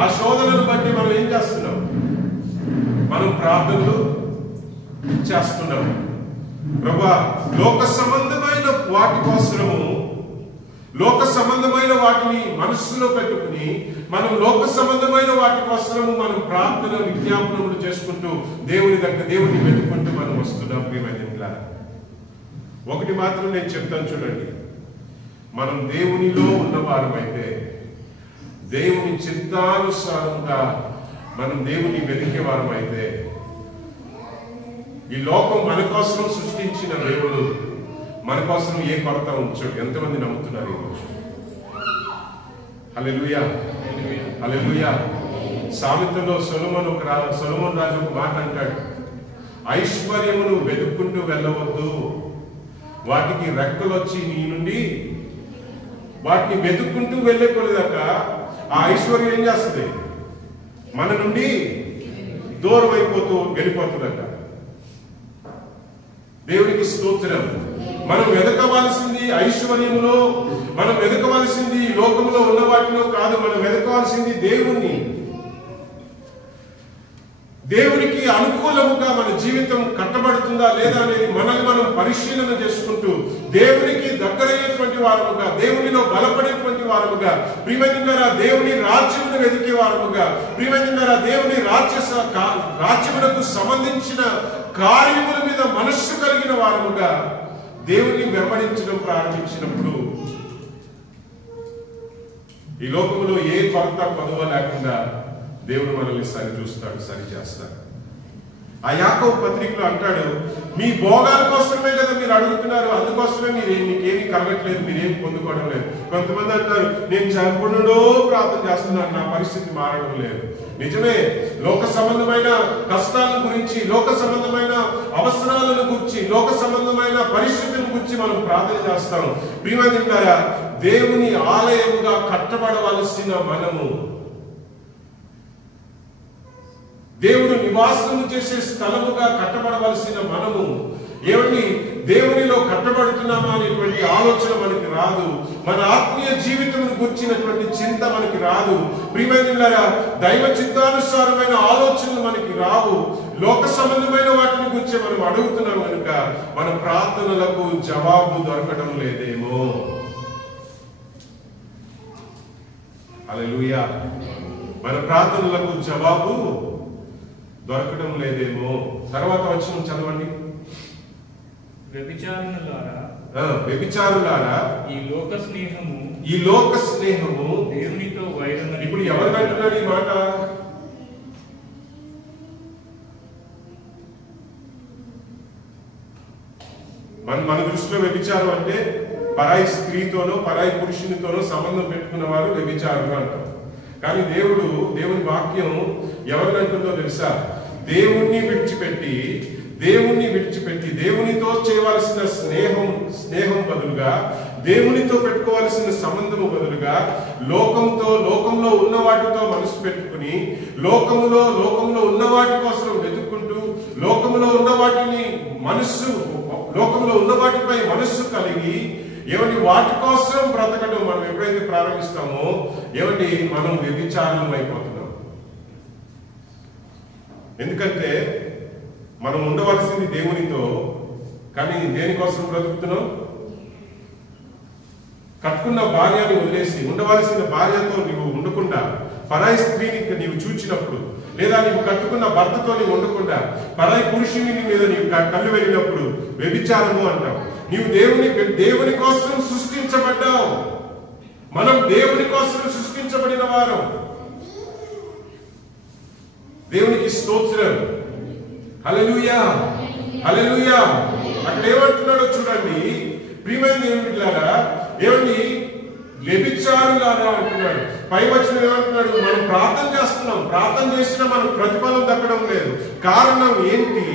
ఆ శోధనను బట్టి మనం ఏం చేస్తున్నాం? మనం ప్రార్థనలు చేస్తున్నాం. ప్రభువా, లోక సంబంధమైన వాటి కోసము, లోక సంబంధమైన వాటిని మనస్సులో పెట్టుకుని మనం లోక సంబంధమైన వాటి కోసము మనం ప్రార్థన విజ్ఞాపనములు చేసుకుంటూ దేవుని వెతుకుంటూ మనం వస్తున్నాం. ప్రియమైన ఒకటి మాత్రం నేను చెప్తాను చూడండి, మనం దేవునిలో ఉన్నవారమైతే, దేవుని చిత్తానుసారంగా మనం దేవుని వెతికే వారమైతే, ఈ లోకం మన కోసం సృష్టించిన దేవుడు మన కోసం ఏ కొరత ఉంచాడు? ఎంతమంది నమ్ముతున్నారు ఈరోజు? హల్లెలూయా, హల్లెలూయా. సామెతలో సొలొమోను రాజు ఒక మాట అంటాడు, ఐశ్వర్యమును వెతుక్కుంటూ వెళ్ళవద్దు, వాటికి రెక్కలు వచ్చి నీ నుండి వాటిని వెతుక్కుంటూ వెళ్ళకూడదాక ఆ ఐశ్వర్యం ఏం చేస్తుంది? మన నుండి దూరం అయిపోతూ వెళ్ళిపోతుందట. దేవునికి స్తోత్రం. మనం వెతకవలసింది ఐశ్వర్యములో, మనం వెతకవలసింది ఈ లోకంలో ఉన్న వాటిలో కాదు. మనం వెతకవలసింది దేవుణ్ణి. దేవునికి అనుకూలముగా మన జీవితం కట్టబడుతుందా లేదా అనేది మనల్ని మనం పరిశీలన చేసుకుంటూ దేవునికి దగ్గరయ్యేటువంటి వారముగా, దేవునిలో బలపడేటువంటి వారముగా, ప్రియమైనరా దేవుని రాజ్యమును వెతికే వారముగా, ప్రియమైనరా దేవుని రాజ్యమునకు సంబంధించిన కార్యముల మీద మనస్సు కలిగిన వారముగా దేవుని వెంబడించడం ప్రారంభించినప్పుడు ఈ లోకములో ఏ కొరత పదవ లేకుండా దేవుడు మనల్ని సరి చూస్తాడు, సరి చేస్తాడు. ఆ యాకోబు పత్రికలో అంటాడు, మీ భోగాల కోసమే కదా మీరు అడుగుతున్నారు, అందుకోసమే మీకేమీ కలగట్లేదు, మీరేం పొందుకోవడం లేదు. కొంతమంది అంటారు, నేను చంపునుడో ప్రార్థన చేస్తున్నాను, నా పరిస్థితి మారడం లేదు. నిజమే, లోక సంబంధమైన కష్టాల గురించి, లోక సంబంధమైన అవసరాలను గురించి, లోక సంబంధమైన పరిస్థితుల గురించి మనం ప్రార్థన చేస్తాం. ప్రియమైనవారా, దేవుని ఆలయముగా కట్టబడవలసిన మనము, దేవుడు నివాసము చేసే స్థలముగా కట్టబడవలసిన మనము ఏమండి దేవునిలో కట్టబడుతున్నామా అనేటువంటి ఆలోచన మనకి రాదు. మన ఆత్మీయ జీవితమును గుర్చినటువంటి చింత మనకి రాదు. ప్రియమైనవారా, దైవ చిత్తానుసారమైన ఆలోచనలు మనకి రావు. లోక సంబంధమైన వాటిని గురించి మనం అడుగుతున్నాం కనుక మన ప్రార్థనలకు జవాబు దొరకడం లేదేమో. హల్లెలూయా. మన ప్రార్థనలకు జవాబు దొరకడం లేదేమో. తర్వాత వచనం చదవండి. వ్యభిచారులారా, ఈ లోక స్నేహము దేవునితో వైరం. ఇప్పుడు ఎవరు అంటున్నాడు ఈ మాట? మన దృష్టిలో వ్యభిచారం అంటే పరాయి స్త్రీతోనో పరాయి పురుషునితోనో సంబంధం పెట్టుకున్న వారు వ్యభిచారులు అంటారు. కానీ దేవుని వాక్యం ఎవరిని అంటుందో తెలుసా? దేవుణ్ణి విడిచిపెట్టి దేవునితో చేయవలసిన స్నేహం బదులుగా, దేవునితో పెట్టుకోవాల్సిన సంబంధము బదులుగా లోకంలో ఉన్న వాటితో మనసు పెట్టుకుని లోకంలో ఉన్న వాటి కోసం వెతుక్కుంటూ లోకంలో ఉన్న వాటిపై మనస్సు కలిగి వాటి కోసం బ్రతకడం మనం ఎప్పుడైతే ప్రారంభిస్తామో మనం వ్యభిచారులం అయిపోతున్నాం. ఎందుకంటే మనం ఉండవలసింది దేవునితో, కానీ దేనికోసం బ్రతుకుతున్నాం? కట్టుకున్న భార్యని వదిలేసి ఉండవలసిన భార్యతో నీవు ఉండకుండా పరాయి స్త్రీని నీవు చూచినప్పుడు, లేదా నీవు కట్టుకున్న భర్తతో నీవు ఉండకుండా పరాయి పురుషుని మీద నీవు కళ్ళు వెళ్ళినప్పుడు వ్యభిచారము అంటావు. నీవు దేవుని కోసం సృష్టించబడ్డావు. మనం దేవుని కోసం సృష్టించబడిన వారం. దేవునికి స్తోత్రం. హల్లెలూయా, హల్లెలూయా. అక్కడ ఏమంటున్నాడో చూడండి. ప్రియమైన దేవునిలారా, వ్యభిచారులారా అంటున్నాడు. పై వచనం ఏమంటున్నాడు? మనం ప్రార్థన చేస్తున్నాం, ప్రార్థన చేసినా మనకు ప్రతిఫలం దక్కడం లేదు. కారణం ఏంటి?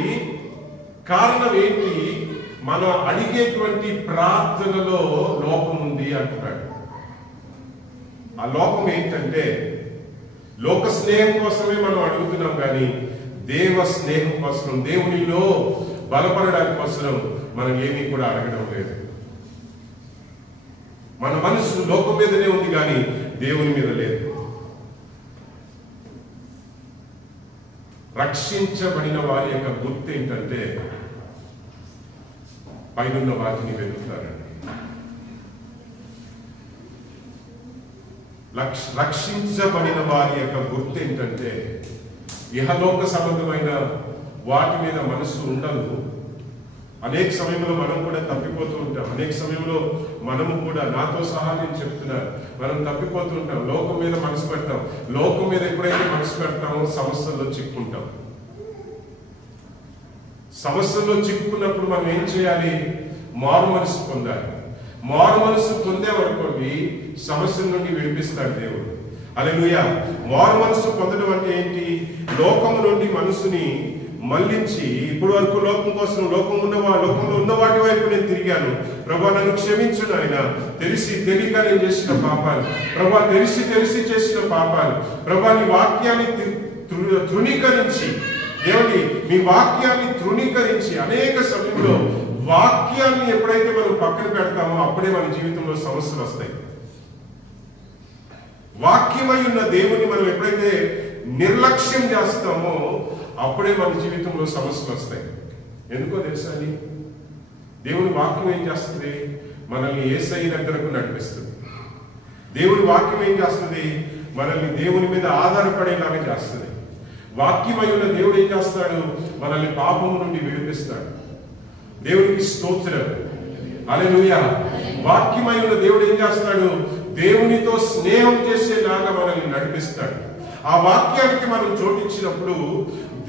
మనం అడిగేటువంటి ప్రార్థనలో లోపం ఉంది అంటున్నాడు. ఆ లోపం ఏంటంటే లోక స్నేహం కోసమే మనం అడుగుతున్నాం, కానీ దేవ స్నేహం కోసం, దేవునిలో బలపడడానికి కోసం మనం ఏమీ కూడా అడగడం లేదు. మన మనసు లోకం మీదనే ఉంది, కానీ దేవుని మీద లేదు. రక్షించబడిన వారి యొక్క గుర్తు ఏంటంటే పైనున్న వాటిని వెతుకుతారండి. రక్షించబడిన వారి యొక్క గుర్తు ఏంటంటే ఇహలోక సంబంధమైన వాటి మీద మనసు ఉండదు. అనేక సమయంలో మనం కూడా తప్పిపోతూ ఉంటాం. అనేక సమయంలో మనము కూడా, నాతో సహా నేను చెప్తున్నాను, మనం తప్పిపోతూ ఉంటాం. లోకం మీద మనసు పెడతాం. లోకం మీద ఎప్పుడైతే మనసు పెడతామో సమస్యల్లో చిక్కుంటాం. సమస్యల్లో చిక్కుకున్నప్పుడు మనం ఏం చేయాలి? మారు మనసు పొందాలి. మారు మనసు పొందేమనుకోండి, సమస్యల నుండి విడిపిస్తాడు దేవుడు. హల్లెలూయా. మారు మనసు పొందడం అంటే ఏంటి? లోకము నుండి మనసుని మళ్లించి, ఇప్పుడు వరకు లోకంలో ఉన్న వాటి వైపు నేను తిరిగాను, ప్రభా నన్ను క్షమించు నాయన, తెలియక నేను చేసిన పాపాలు, ప్రభా తెలిసి చేసిన పాపాలు, ప్రభా నీ వాక్యాన్ని తృణీకరించి, మీ వాక్యాన్ని తృణీకరించి అనేక సమయంలో వాక్యాన్ని ఎప్పుడైతే మనం పక్కన పెడతామో అప్పుడే మన జీవితంలో సమస్యలు వస్తాయి. వాక్యమై ఉన్న దేవుని మనం ఎప్పుడైతే నిర్లక్ష్యం చేస్తామో అప్పుడే మన జీవితంలో సమస్యలు వస్తాయి. ఎందుకో తెలుసా అండి, దేవుని వాక్యం ఏం చేస్తుంది? మనల్ని యేసయ్య దగ్గరకు నడిపిస్తుంది. దేవుని వాక్యం ఏం చేస్తుంది? మనల్ని దేవుని మీద ఆధారపడేలాగా చేస్తుంది. వాక్యమై ఉన్న దేవుడు ఏం చేస్తాడు? మనల్ని పాపము నుండి విడిపిస్తాడు. దేవునికి స్తోత్రం, హల్లెలూయా. వాక్యమై ఉన్న దేవుడు ఏం చేస్తాడు? దేవునితో స్నేహం చేసేలాగా మనల్ని నడిపిస్తాడు. ఆ వాక్యానికి మనం చోటిచ్చినప్పుడు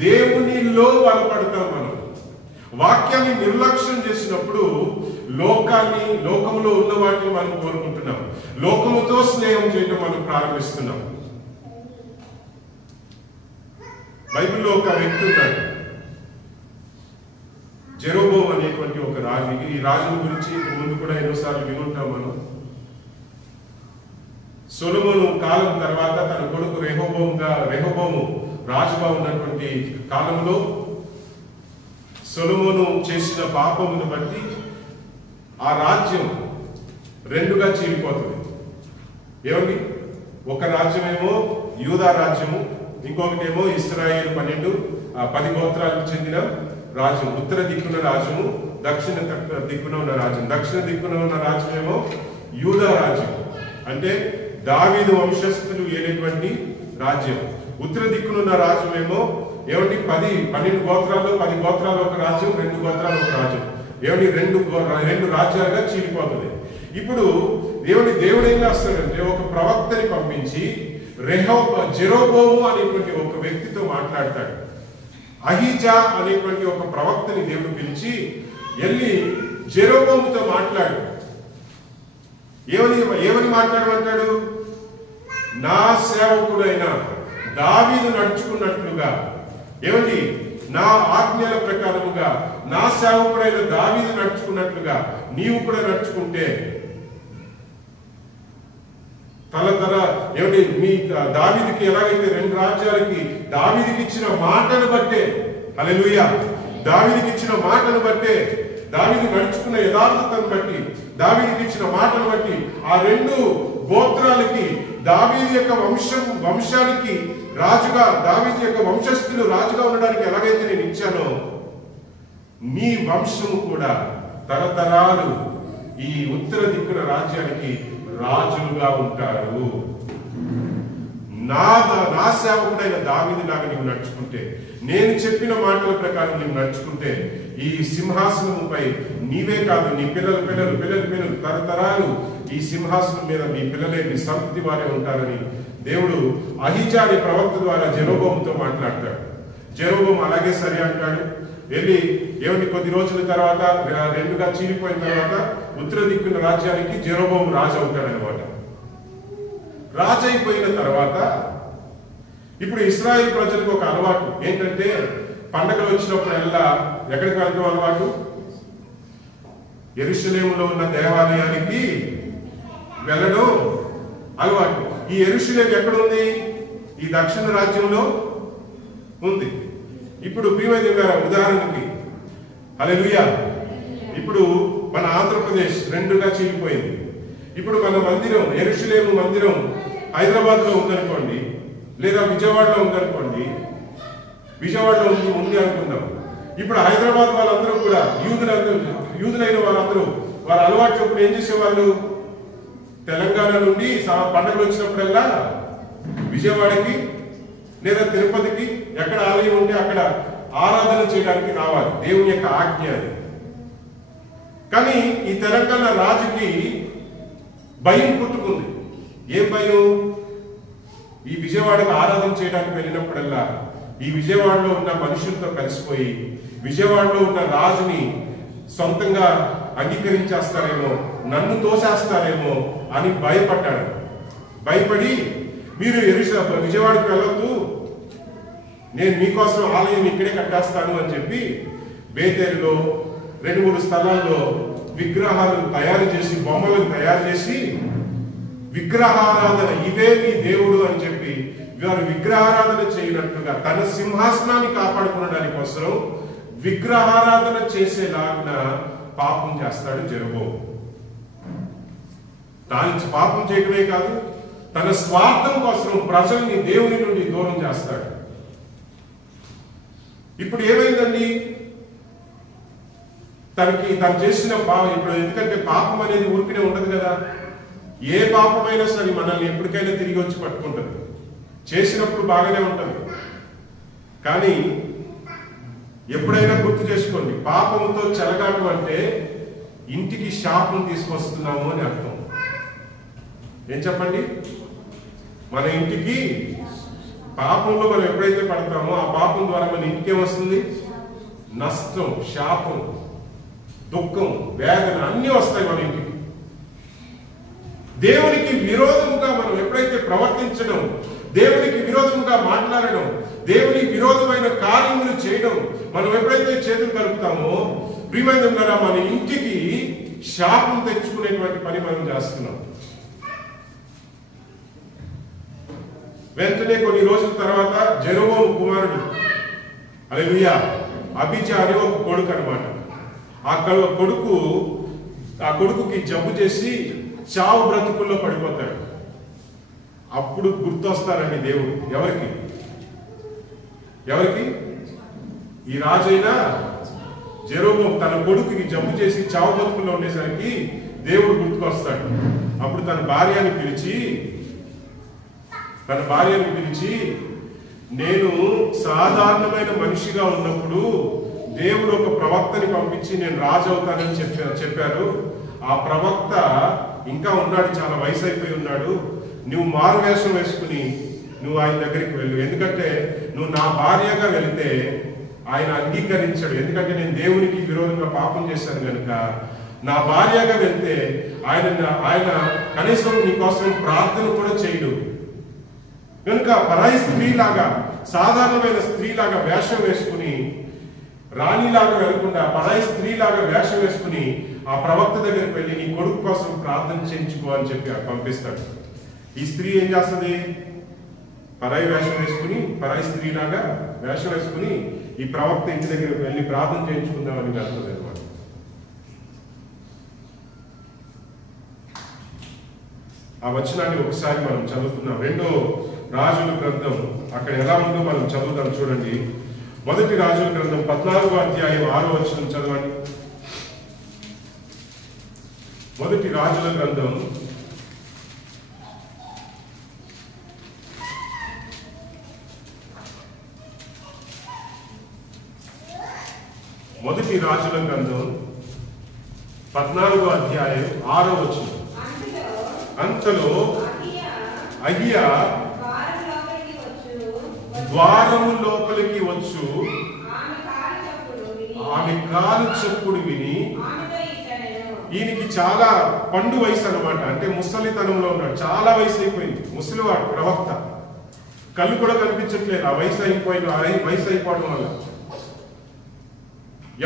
దేవునిలో బలపడతాం. మనం వాక్యాన్ని నిర్లక్ష్యం చేసినప్పుడు లోకములో ఉన్న వాటిని మనం కోరుకుంటున్నాం. లోకముతో స్నేహం చేయడం మనం ప్రారంభిస్తున్నాం. బైబిల్లో ఒక వ్యక్తి ఉన్నాడు, జెరోబోము అనేటువంటి ఒక రాజు. ఈ రాజుల గురించి ముందు కూడా ఎన్నోసార్లు వినుంటాం మనం. సొలొమోను కాలం తర్వాత తన కొడుకు రెహోబోము రాజుగా ఉన్నటువంటి కాలంలో సొలొమోను చేసిన పాపమును బట్టి ఆ రాజ్యం రెండుగా చీలిపోతుంది. ఏమండి? ఒక రాజ్యమేమో యూదా రాజ్యము, ఇంకొకటేమో ఇశ్రాయేలు 10 గోత్రాలకు చెందిన రాజ్యం. ఉత్తర దిక్కున రాజ్యము, దక్షిణ దిక్కున ఉన్న రాజ్యం. దక్షిణ దిక్కున ఉన్న రాజ్యమేమో యూదా రాజ్యం, అంటే దావీదు వంశస్థులు ఏలేటువంటి రాజ్యం. ఉత్తర దిక్కునున్న రాజ్యమేమో ఏమండి 12 గోత్రాల్లో 10 గోత్రాలు ఒక రాజ్యం, 2 గోత్రాలు ఒక రాజ్యం. ఏమండి 2 రాజ్యాలుగా చీలిపోతుంది. ఇప్పుడు దేవుడు ఏం చేస్తాడంటే ఒక ప్రవక్తని పంపించి జెరోబోము అనేటువంటి ఒక వ్యక్తితో మాట్లాడతాడు. అహీజా అనేటువంటి ఒక ప్రవక్తని దేవుడు పిలిచి వెళ్ళి జెరోబోముతో మాట్లాడు. ఏమని మాట్లాడమంటాడు? నా సేవకుడైన దావీదు నడుచుకున్నట్లుగా, ఏమండి, నా ఆజ్ఞల ప్రకారముగా నా సేవకుడైన దావీదు నడుచుకున్నట్లుగా నీవు కూడా నడుచుకుంటే ఏమండి మీ దావీదుకి ఎలాగైతే 2 రాజ్యాలకి దావీదుకి ఇచ్చిన మాటను బట్టే, హల్లెలూయా, దావీదుకి ఇచ్చిన మాటను బట్టే, దావీదు నడుచుకున్న యథార్థతను బట్టి, దావీదుకి ఇచ్చిన మాటను బట్టి ఆ 2 గోత్రాలకి దావీదు యొక్క వంశానికి రాజుగా, దావీదు యొక్క వంశస్థులు రాజుగా ఉండడానికి ఎలాగైతే నేను ఇచ్చానో నీ వంశము కూడా తరతరాలు ఈ ఉత్తర దిక్కున రాజ్యానికి రాజులుగా ఉంటారు. నా సేవకుడైన దావీదులాగా నీవు నడుచుకుంటే, నేను చెప్పిన మాటల ప్రకారం నీవు నడుచుకుంటే ఈ సింహాసనముపై నీవే కాదు నీ పిల్లలు తరతరాలు ఈ సింహాసనం మీద నీ పిల్లలే, నీ సంతతి వారే ఉంటారని దేవుడు అహీజా అనే ప్రవక్త ద్వారా జెరోబోముతో మాట్లాడతాడు. జెరోబోము అలాగే సరే అంటాడు. వెళ్ళి ఏమిటి కొద్ది రోజుల తర్వాత 2గా చీలిపోయిన తర్వాత ఉత్తర దిక్కున రాజ్యానికి జెరోబోము రాజు అవుతాడనమాట. రాజు అయిపోయిన తర్వాత ఇప్పుడు ఇశ్రాయేల్ ప్రజలకు ఒక అలవాటు ఏంటంటే, పండగలు వచ్చినప్పుడల్లా ఎక్కడికి వెళ్ళడం అలవాటు? యెరూషలేములో ఉన్న దేవాలయానికి వెళ్ళడం అలవాటు. ఈ యెరూషలేము ఎక్కడుంది? ఈ దక్షిణ రాజ్యంలో ఉంది. ఇప్పుడు ప్రియమైన ఉదాహరణకి, హల్లెలూయా, ఇప్పుడు మన ఆంధ్రప్రదేశ్ 2గా చీలిపోయింది. ఇప్పుడు మన మందిరం, యెరూషలేము మందిరం హైదరాబాద్లో ఉందనుకోండి, లేదా విజయవాడలో ఉందనుకోండి. విజయవాడలో ఉంది అనుకుందాం. ఇప్పుడు హైదరాబాద్ వాళ్ళందరూ కూడా యూదులైన వాళ్ళందరూ వారి అలవాటు చొప్పున ఏం చేసేవాళ్ళు? తెలంగాణ నుండి పండుగలు వచ్చినప్పుడల్లా విజయవాడకి లేదా తిరుపతికి ఎక్కడ ఆలయం ఉంటే అక్కడ ఆరాధన చేయడానికి రావాలి. దేవుని యొక్క ఆజ్ఞ అది. కానీ ఈ తెలంగాణ రాజుకి భయం పుట్టుకుంది. ఏ భయం? ఈ విజయవాడకు ఆరాధన చేయడానికి వెళ్ళినప్పుడల్లా ఈ విజయవాడలో ఉన్న మనుషులతో కలిసిపోయి విజయవాడలో ఉన్న రాజుని సొంతంగా అంగీకరించేస్తారేమో, నన్ను తోసేస్తారేమో అని భయపడ్డాడు. భయపడి మీరు విజయవాడకు వెళ్ళొద్దు, నేను మీకోసం ఆలయం ఇక్కడే కట్టేస్తాను అని చెప్పి బేతేరులో 2-3 స్థలాల్లో విగ్రహాలు తయారు చేసి, బొమ్మలను తయారు చేసి విగ్రహారాధన, ఇవే మీ దేవుడు అని చెప్పి వారు విగ్రహారాధన చేయనట్లుగా తన సింహాసనాన్ని కాపాడుకునడానికి కోసం విగ్రహారాధన చేసేలాగా పాపం చేస్తాడు జెరొబోము. తాను పాపం చేయడమే కాదు, తన స్వార్థం కోసం ప్రజల్ని దేవుని నుండి దూరం చేస్తాడు. ఇప్పుడు ఏమైందండి? తను చేసిన ఇప్పుడు ఎందుకంటే పాపం అనేది ఊరికనే ఉండదు కదా. ఏ పాపమైనా సరే మనల్ని ఎప్పటికైనా తిరిగి వచ్చి పట్టుకుంటుంది. చేసినప్పుడు బాగానే ఉంటుంది, కానీ ఎప్పుడైనా గుర్తు చేసుకోండి, పాపంతో చెలగాటం అంటే ఇంటికి శాపం తీసుకొస్తున్నాము అని అర్థం. ఏం చెప్పండి? మన ఇంటికి పాపంలో మనం ఎప్పుడైతే పడతామో ఆ పాపం ద్వారా మన ఇంటికి ఏమొస్తుంది? నష్టం, శాపం, దుఃఖం, వేదన అన్నీ వస్తాయి మన ఇంటికి. దేవునికి విరోధముగా మనం ఎప్పుడైతే ప్రవర్తించడం, దేవునికి విరోధముగా మాట్లాడడం, దేవునికి విరోధమైన కార్యములు చేయడం మనం ఎప్పుడైతే చేతులు కలుపుతామో ప్రియమైనవారా, మన ఇంటికి శాపం తెచ్చుకునేటువంటి పని మనం చేస్తున్నాం. వెంటనే కొన్ని రోజుల తర్వాత జెరొబోము కుమారుడు హల్లెలూయా అబిజా అని ఒక కొడుకు అనమాట. ఆ కొడుకుకి జబ్బు చేసి చావు బ్రతుకుల్లో పడిపోతాడు. అప్పుడు గుర్తొస్తారండి దేవుడు. ఎవరికి? ఈ రాజైన జెరొబోము తన కొడుకుకి జబ్బు చేసి చావు బ్రతుకుల్లో ఉండేసరికి దేవుడు గుర్తుకొస్తాడు. అప్పుడు తన భార్యని పిలిచి నేను సాధారణమైన మనిషిగా ఉన్నప్పుడు దేవుడు ఒక ప్రవక్తని పంపించి నేను రాజు అవుతానని చెప్పారు. ఆ ప్రవక్త ఇంకా ఉన్నాడు, చాలా వయసు అయిపోయి ఉన్నాడు. నువ్వు మారు వేషం వేసుకుని నువ్వు ఆయన దగ్గరికి వెళ్ళు, ఎందుకంటే నువ్వు నా భార్యగా వెళితే ఆయన అంగీకరించాడు. ఎందుకంటే నేను దేవునికి విరోధంగా పాపం చేశాను కనుక నా భార్యగా వెళ్తే ఆయన కనీసం నీ కోసం ప్రార్థన కూడా చేయడు. కనుక పరాయి స్త్రీలాగా, సాధారణమైన స్త్రీలాగా వేషం వేసుకుని, రాణిలాగా వెళ్లకుండా పరాయి స్త్రీలాగా వేషం వేసుకుని ఆ ప్రవక్త దగ్గరికి వెళ్ళి నీ కొడుకు కోసం ప్రార్థన చేయించుకో అని చెప్పి పంపిస్తాడు. ఈ స్త్రీ ఏం చేస్తుంది? పరాయి వేషం వేసుకుని, పరాయి స్త్రీలాగా వేషం వేసుకుని ఈ ప్రవక్త ఇంటి దగ్గరికి వెళ్ళి ప్రార్థన చేయించుకుందామని వెళ్తుంది అనమాట. ఆ వచనాన్ని ఒకసారి మనం చదువుతున్నాం. 2వ రాజుల గ్రంథం అక్కడ ఎలా ఉందో మనం చదువుతాం. చూడండి, 1 రాజుల గ్రంథం 14వ అధ్యాయం 6వ వచనం చదవండి. 1 రాజుల గ్రంథం 14వ అధ్యాయం 6వ వచనం. అంతలో అహియా ద్వారము లోపలికి వచ్చు ఆమె కాలు చప్పుడు విని, ఈయనకి చాలా పండు వయసు అనమాట, అంటే ముసలితనంలో ఉన్నాడు, చాలా వయసు అయిపోయింది, ముసలివాడు ప్రవక్త, కళ్ళు కూడా కనిపించట్లేదు. ఆ వయసు అయిపోవడం వల్ల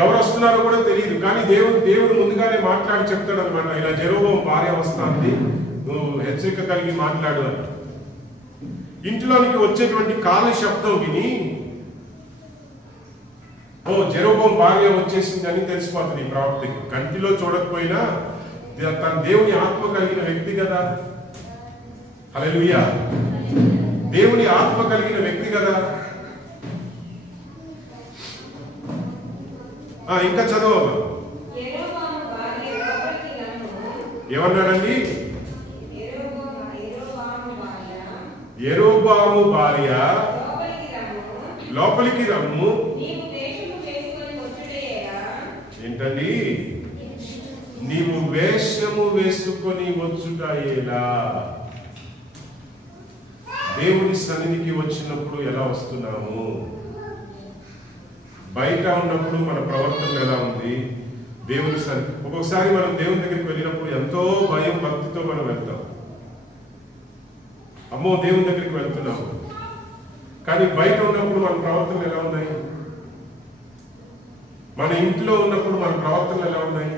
ఎవరు వస్తున్నారో కూడా తెలియదు. కానీ దేవుడు ముందుగానే మాట్లాడి చెప్తాడు అనమాట, ఇలా జెరొబోము భార్య వస్తుంది, నువ్వు హెచ్చరిక కలిగి మాట్లాడు అని. ఇంట్లోనికి వచ్చేటువంటి కాళ్ళ శబ్దం విని జెరొబోము భార్య వచ్చేసిందని తెలిసిపోతుంది ఈ ప్రవక్తకి. కంటిలో చూడకపోయినా తన దేవుని ఆత్మ కలిగిన వ్యక్తి కదా. హల్లెలూయా, దేవుని ఆత్మ కలిగిన వ్యక్తి కదా. ఇంకా చదవమ్మా. ఏమన్నాడండి? యెరొబాము భార్య లోపలికి రమ్ము. ఏంటండి? నీవు వేషము వేసుకొని వచ్చుటయేలా. దేవుని సన్నిధికి వచ్చినప్పుడు ఎలా వస్తున్నాము, బయట ఉన్నప్పుడు మన ప్రవర్తన ఎలా ఉంది, దేవుని సన్నిధి. ఒక్కొక్కసారి మనం దేవుని దగ్గరికి వెళ్ళినప్పుడు ఎంతో భయం భక్తితో మనం వెళ్తాం. అమ్మో దేవుని దగ్గరికి వెళ్తున్నాము, కానీ బయట ఉన్నప్పుడు మన ప్రవర్తనలు ఎలా ఉన్నాయి, మన ఇంట్లో ఉన్నప్పుడు మన ప్రవర్తనలు ఎలా ఉన్నాయి?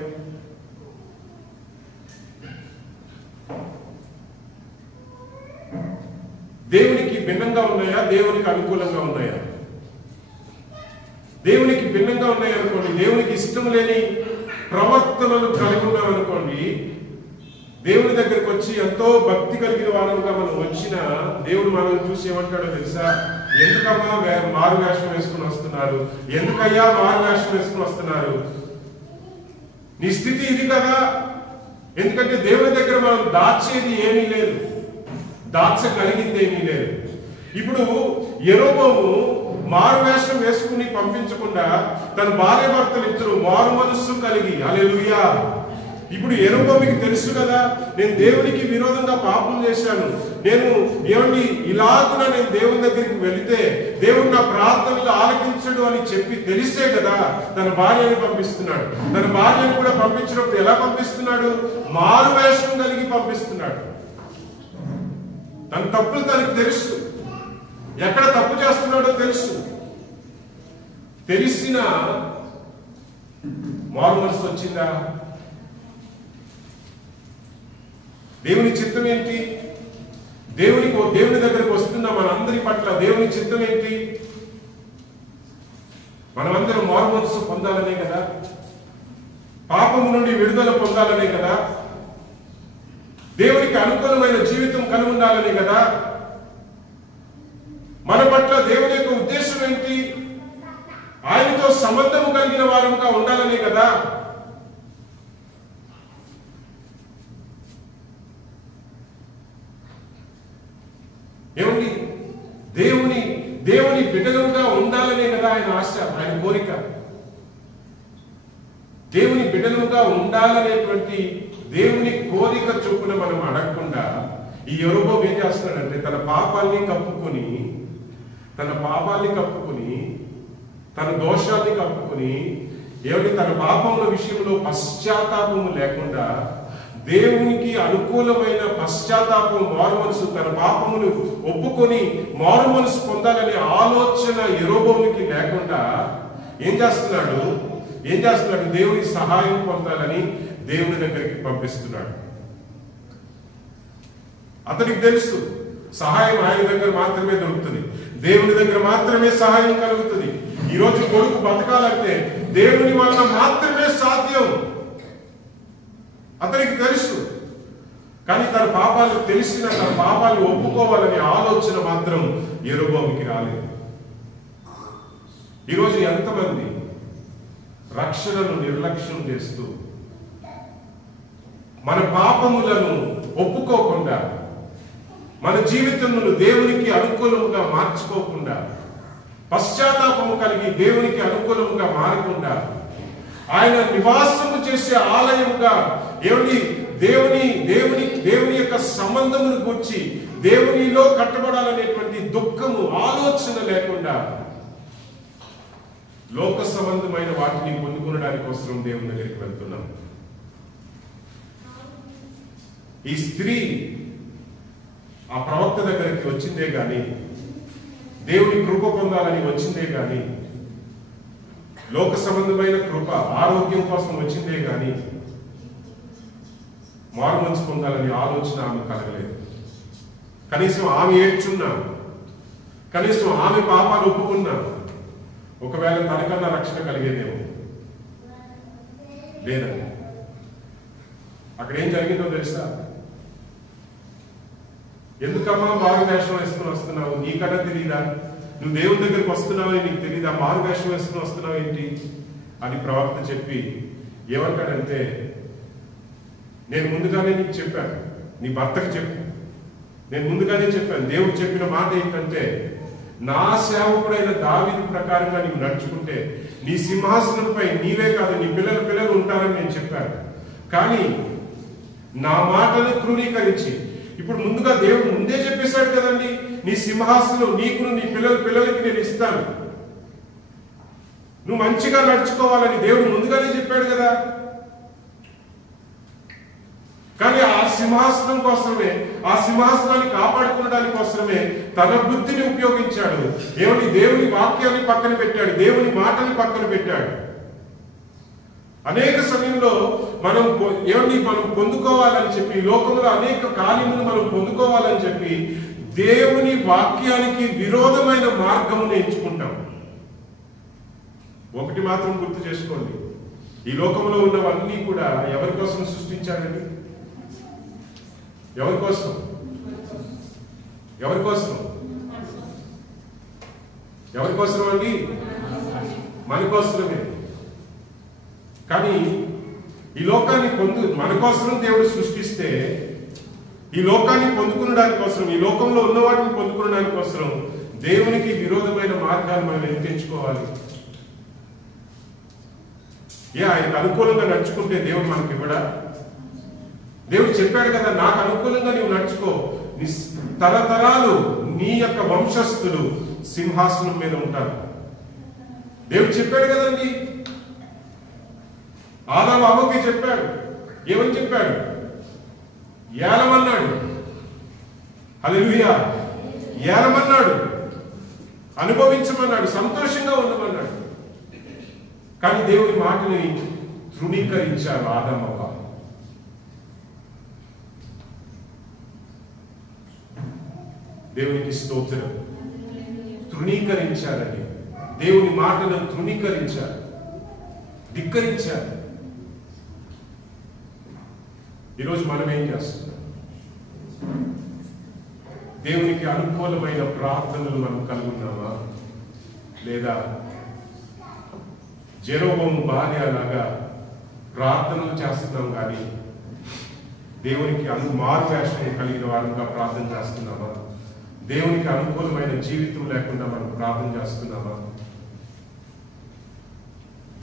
దేవునికి భిన్నంగా ఉన్నాయా, దేవునికి అనుకూలంగా ఉన్నాయా? దేవునికి భిన్నంగా ఉన్నాయనుకోండి, దేవునికి ఇష్టం లేని ప్రవర్తనలు కలిగి ఉన్నామనుకోండి, దేవుని దగ్గరికి వచ్చి ఎంతో భక్తి కలిగిన వారముగా మనం వచ్చిన దేవుడు మనల్ని చూసి ఏమంటాడో తెలుసా? ఎందుకమ్మా మారు వేషం వేసుకుని వస్తున్నారు? ఎందుకయ్యా మారు వేషం వేసుకుని వస్తున్నారు? నీ స్థితి ఇది కదా. ఎందుకంటే దేవుని దగ్గర మనం దాచేది ఏమీ లేదు, దాచగలిగింది ఏమీ లేదు. ఇప్పుడు యెరోబోము మారు వేషం వేసుకుని పంపించకుండా తన భార్య భర్తలు ఇద్దరు మారు మనస్సు కలిగి, హల్లెలూయా. ఇప్పుడు యెరోబోముకి తెలుసు కదా, నేను దేవునికి విరోధంగా పాపం చేశాను, నేను ఇలాగున నేను దేవుని దగ్గరికి వెళితే దేవుడు నా ప్రార్థనలు ఆలకించడు అని చెప్పి తెలిసే కదా తన భార్యని పంపిస్తున్నాడు. తన భార్యను కూడా పంపించినప్పుడు ఎలా పంపిస్తున్నాడు? మారు వేషం కలిగి పంపిస్తున్నాడు. తన తప్పులు తనకు తెలుసు, ఎక్కడ తప్పు చేస్తున్నాడో తెలుసు. తెలిసిన మారు మనసు వచ్చిందా? దేవుని చిత్తం ఏంటి? దేవుని దగ్గరకు వస్తున్న మనందరి పట్ల దేవుని చిత్తం ఏంటి? మనమందరం మారు మనసు పొందాలనే కదా, పాపము నుండి విడుదల పొందాలనే కదా, దేవునికి అనుకూలమైన జీవితం కలిగి ఉండాలనే కదా. మన పట్ల దేవుని యొక్క ఉద్దేశం ఏంటి? ఆయనతో సంబంధము కలిగిన వారముగా ఉండాలనే కదా. ఏమండి, దేవుని బిడ్డలుగా ఉండాలనే కదా ఆయన ఆశ, ఆయన కోరిక. దేవుని బిడ్డలుగా ఉండాలనేటువంటి దేవుని కోరిక చొప్పున మనం అడగకుండా ఈ యెరోబోము ఏం చేస్తున్నాడంటే తన పాపాల్ని కప్పుకొని తన దోషాన్ని కప్పుకొని తన పాపముల విషయంలో పశ్చాత్తాపము లేకుండా దేవునికి అనుకూలమైన పశ్చాత్తాపం, మారు మనసు, తన పాపమును ఒప్పుకొని మారు మనసు పొందాలనే ఆలోచన యెరోబోముకి లేకుండా ఏం చేస్తున్నాడు? దేవుని సహాయం పొందాలని దేవుని దగ్గరికి పంపిస్తున్నాడు. అతనికి తెలుసు సహాయం ఆయన దగ్గర మాత్రమే దొరుకుతుంది, దేవుని దగ్గర మాత్రమే సహాయం కలుగుతుంది. ఈ రోజు కొడుకు బతకాలంటే దేవుని వల్ల మాత్రమే సాధ్యం. అతనికి తెలుసు. కానీ తన పాపాలు తెలిసిన తన పాపాలు ఒప్పుకోవాలనే ఆలోచన మాత్రం యెరోబోముకి రాలేదు. ఈరోజు ఎంతమంది రక్షణను నిర్లక్ష్యం చేస్తూ మన పాపములను ఒప్పుకోకుండా, మన జీవితమును దేవునికి అనుకూలముగా మార్చుకోకుండా, పశ్చాత్తాపము కలిగి దేవునికి అనుకూలముగా మారకుండా, ఆయన నివాసము చేసే ఆలయముగా దేవుని యొక్క సంబంధమును గురించి దేవునిలో కట్టబడాలనేటువంటి దుఃఖము, ఆలోచన లేకుండా లోక సంబంధమైన వాటిని పొందుకునడానికి కోసం దేవుని దగ్గరికి వెళ్తున్నాం. ఈ స్త్రీ ఆ ప్రవక్త దగ్గరికి వచ్చిందే గాని, దేవుని కృప పొందాలని వచ్చిందే గాని, లోక సంబంధమైన కృప ఆరోగ్యం కోసం వచ్చిందే గాని మారు మనసు పొందాలని ఆలోచన ఆమె కలగలేదు. కనీసం ఆమె ఏడ్చున్నా, కనీసం ఆమె పాపాలు ఒప్పుకున్నా ఒకవేళ తనకన్నా రక్షణ కలిగేదేమో. లేదండి. అక్కడ ఏం జరిగిందో తెలుసా? ఎందుకమ్మా మారు వేషం వేసుకుని వస్తున్నావు? నీకన్నా తెలియదా? నువ్వు దేవుని దగ్గరికి వస్తున్నావని నీకు తెలియదా? మారు వేషం వేసుకుని వస్తున్నావు ఏంటి అని ప్రవక్త చెప్పి ఏమంటాడంటే, నేను ముందుగానే నీకు చెప్పాను, నీ భర్తకు చెప్పు, నేను ముందుగానే చెప్పాను. దేవుడు చెప్పిన మాట ఏంటంటే, నా సేవకుడైన దావీదు ప్రకారంగా నీవు నడుచుకుంటే నీ సింహాసనంపై నీవే కాదు నీ పిల్లలు ఉంటారని నేను చెప్పాను. కానీ నా మాటను క్రోడీకరించి ఇప్పుడు ముందుగా దేవుడు ముందే చెప్పేశాడు కదండి, నీ సింహాసనం నీకును నీ పిల్లలకి నేను ఇస్తాను, నువ్వు మంచిగా నడుచుకోవాలని దేవుడు ముందుగానే చెప్పాడు కదా. కానీ ఆ సింహాసనం కోసమే, ఆ సింహాసనాన్ని కాపాడుకోవడానికి కోసమే తన బుద్ధిని ఉపయోగించాడు. దేవుని వాక్యాన్ని పక్కన పెట్టాడు, దేవుని మాటని పక్కన పెట్టాడు. అనేక సమయంలో మనం పొందుకోవాలని చెప్పి, లోకంలో అనేక కార్యములు మనం పొందుకోవాలని చెప్పి దేవుని వాక్యానికి విరోధమైన మార్గమును ఎంచుకుంటాం. ఒకటి మాత్రం గుర్తు చేసుకోండి, ఈ లోకంలో ఉన్నవన్నీ కూడా ఎవరి కోసం సృష్టించాడండి? ఎవరి కోసం? ఎవరి కోసం? ఎవరి కోసం అండి? మన కోసమే. కానీ ఈ లోకాన్ని మన కోసం దేవుడు సృష్టిస్తే ఈ లోకాన్ని పొందుకునడానికి కోసం, ఈ లోకంలో ఉన్న వాటిని పొందుకునడానికి కోసం దేవునికి విరోధమైన మార్గాలు మనం ఎంచుకోవాలి. ఆయనకు అనుకూలంగా నడుచుకుంటే దేవుడు మనకి ఇవ్వడా? దేవుడు చెప్పాడు కదా, నాకు అనుకూలంగా నీవు నడుచుకో, నీ తరతరాలు నీ యొక్క వంశస్థులు సింహాసనం మీద ఉంటారు. దేవుడు చెప్పాడు కదండి. ఆదాము అవ్వకి చెప్పాడు. ఏమని చెప్పాడు? ఏలమన్నాడు. హల్లెలూయా. ఏలమన్నాడు, అనుభవించమన్నాడు, సంతోషంగా ఉండమన్నాడు. కానీ దేవుడి మాటని తృణీకరించారు ఆదాము అవ్వ. దేవునికి స్తోత్రం. తృణీకరించారని, దేవుని మాటలను తృణీకరించారు, ధిక్కరించారు. ఈరోజు మనం ఏం చేస్తున్నాం? దేవునికి అనుకూలమైన ప్రార్థనలు మనం కలుగున్నామా? లేదా జెరోబోము భార్య లాగా ప్రార్థనలు చేస్తున్నాం కానీ దేవునికి మారువేషం కలిగిన వారంగా ప్రార్థన చేస్తున్నామా? దేవునికి అనుకూలమైన జీవితం లేకుండా మనం ప్రార్థన చేస్తున్నామా?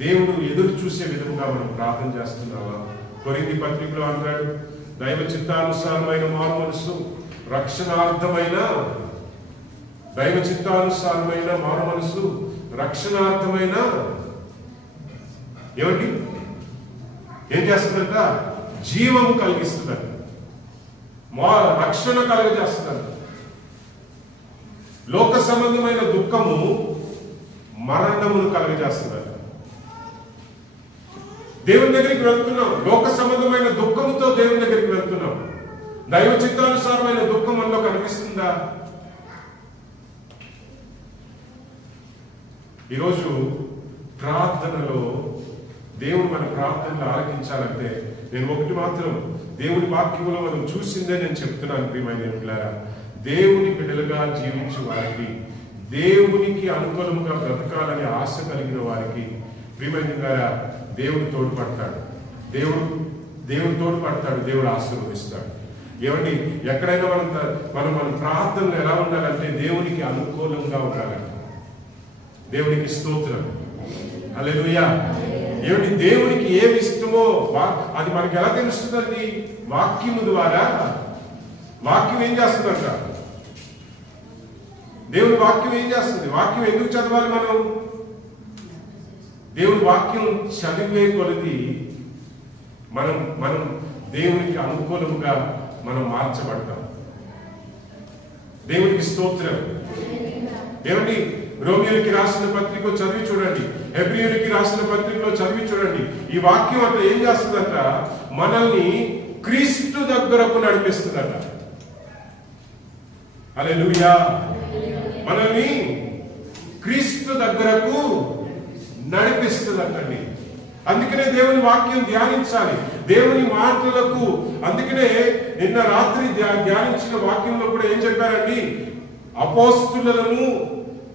దేవుడు ఎదురు చూసే విధంగా మనం ప్రార్థన చేస్తున్నామా? కొరింథీ పత్రికలో అంటాడు, దైవ చిత్తానుసారమైన మారు మనసు రక్షణార్థమైన, దైవ చిత్తానుసారమైన మారు మనసు రక్షణార్థమైన ఏమిటి? ఏం చేస్తుందంట? జీవము కలిగిస్తుందంట, రక్షణ కలుగజేస్తుందంట. లోక సంబంధమైన దుఃఖము మరణమును కలుగజేస్తుందంట. దేవుని దగ్గరికి వెళ్తున్నాం, లోక సంబంధమైన దుఃఖంతో దేవుని దగ్గరికి వెళ్తున్నాం. దైవ చిత్తానుసారమైన దుఃఖం మనలో కనిపిస్తుందా? ఈరోజు ప్రార్థనలో దేవుడు మన ప్రార్థనలు ఆలకించాలంటే నేను ఒకటి మాత్రం దేవుని వాక్యంలో మనం చూసిందే నేను చెప్తున్నాను. ప్రియమైన బిడ్డలారా, దేవుని బిడ్డలుగా జీవించే వారికి, దేవునికి అనుకూలంగా బ్రతకాలని ఆశ కలిగిన వారికి ప్రియమైన దేవుడు తోడ్పడతాడు. దేవుడు తోడ్పడతాడు, దేవుడు ఆశీర్వదిస్తాడు. ఏమండి, ఎక్కడైనా మనం ప్రార్థనలు ఎలా ఉండాలంటే దేవునికి అనుకూలంగా ఉండాలంట. దేవునికి స్తోత్రం. హల్లెలూయా. ఏమిటి? దేవునికి ఏమి ఇష్టమో అది మనకి ఎలా తెలుస్తుందండి? వాక్యము ద్వారా. వాక్యం ఏం చేస్తుందంట? దేవుని వాక్యం ఏం చేస్తుంది? వాక్యం ఎందుకు చదవాలి మనం? దేవుని వాక్యం చదివే కొలది మనం దేవునికి అనుకూలంగా మనం మార్చబడతాం. దేవునికి స్తోత్రం. ఏమండి, రోమియోలకి రాసిన పత్రిక చదివి చూడండి, హెబ్రీయులకి రాసిన పత్రికలో చదివి చూడండి. ఈ వాక్యం అంతా ఏం చేస్తుందంట? మనల్ని క్రీస్తు దగ్గరకు నడిపిస్తుందట. హల్లెలూయా. మనల్ని క్రీస్తు దగ్గరకు నడిపిస్తుందంటండి. అందుకనే దేవుని వాక్యం ధ్యానించాలి, దేవుని మాటలకు. అందుకనే నిన్న రాత్రి ధ్యానించిన వాక్యంలో కూడా ఏం చెప్పారండి? అపోస్తులను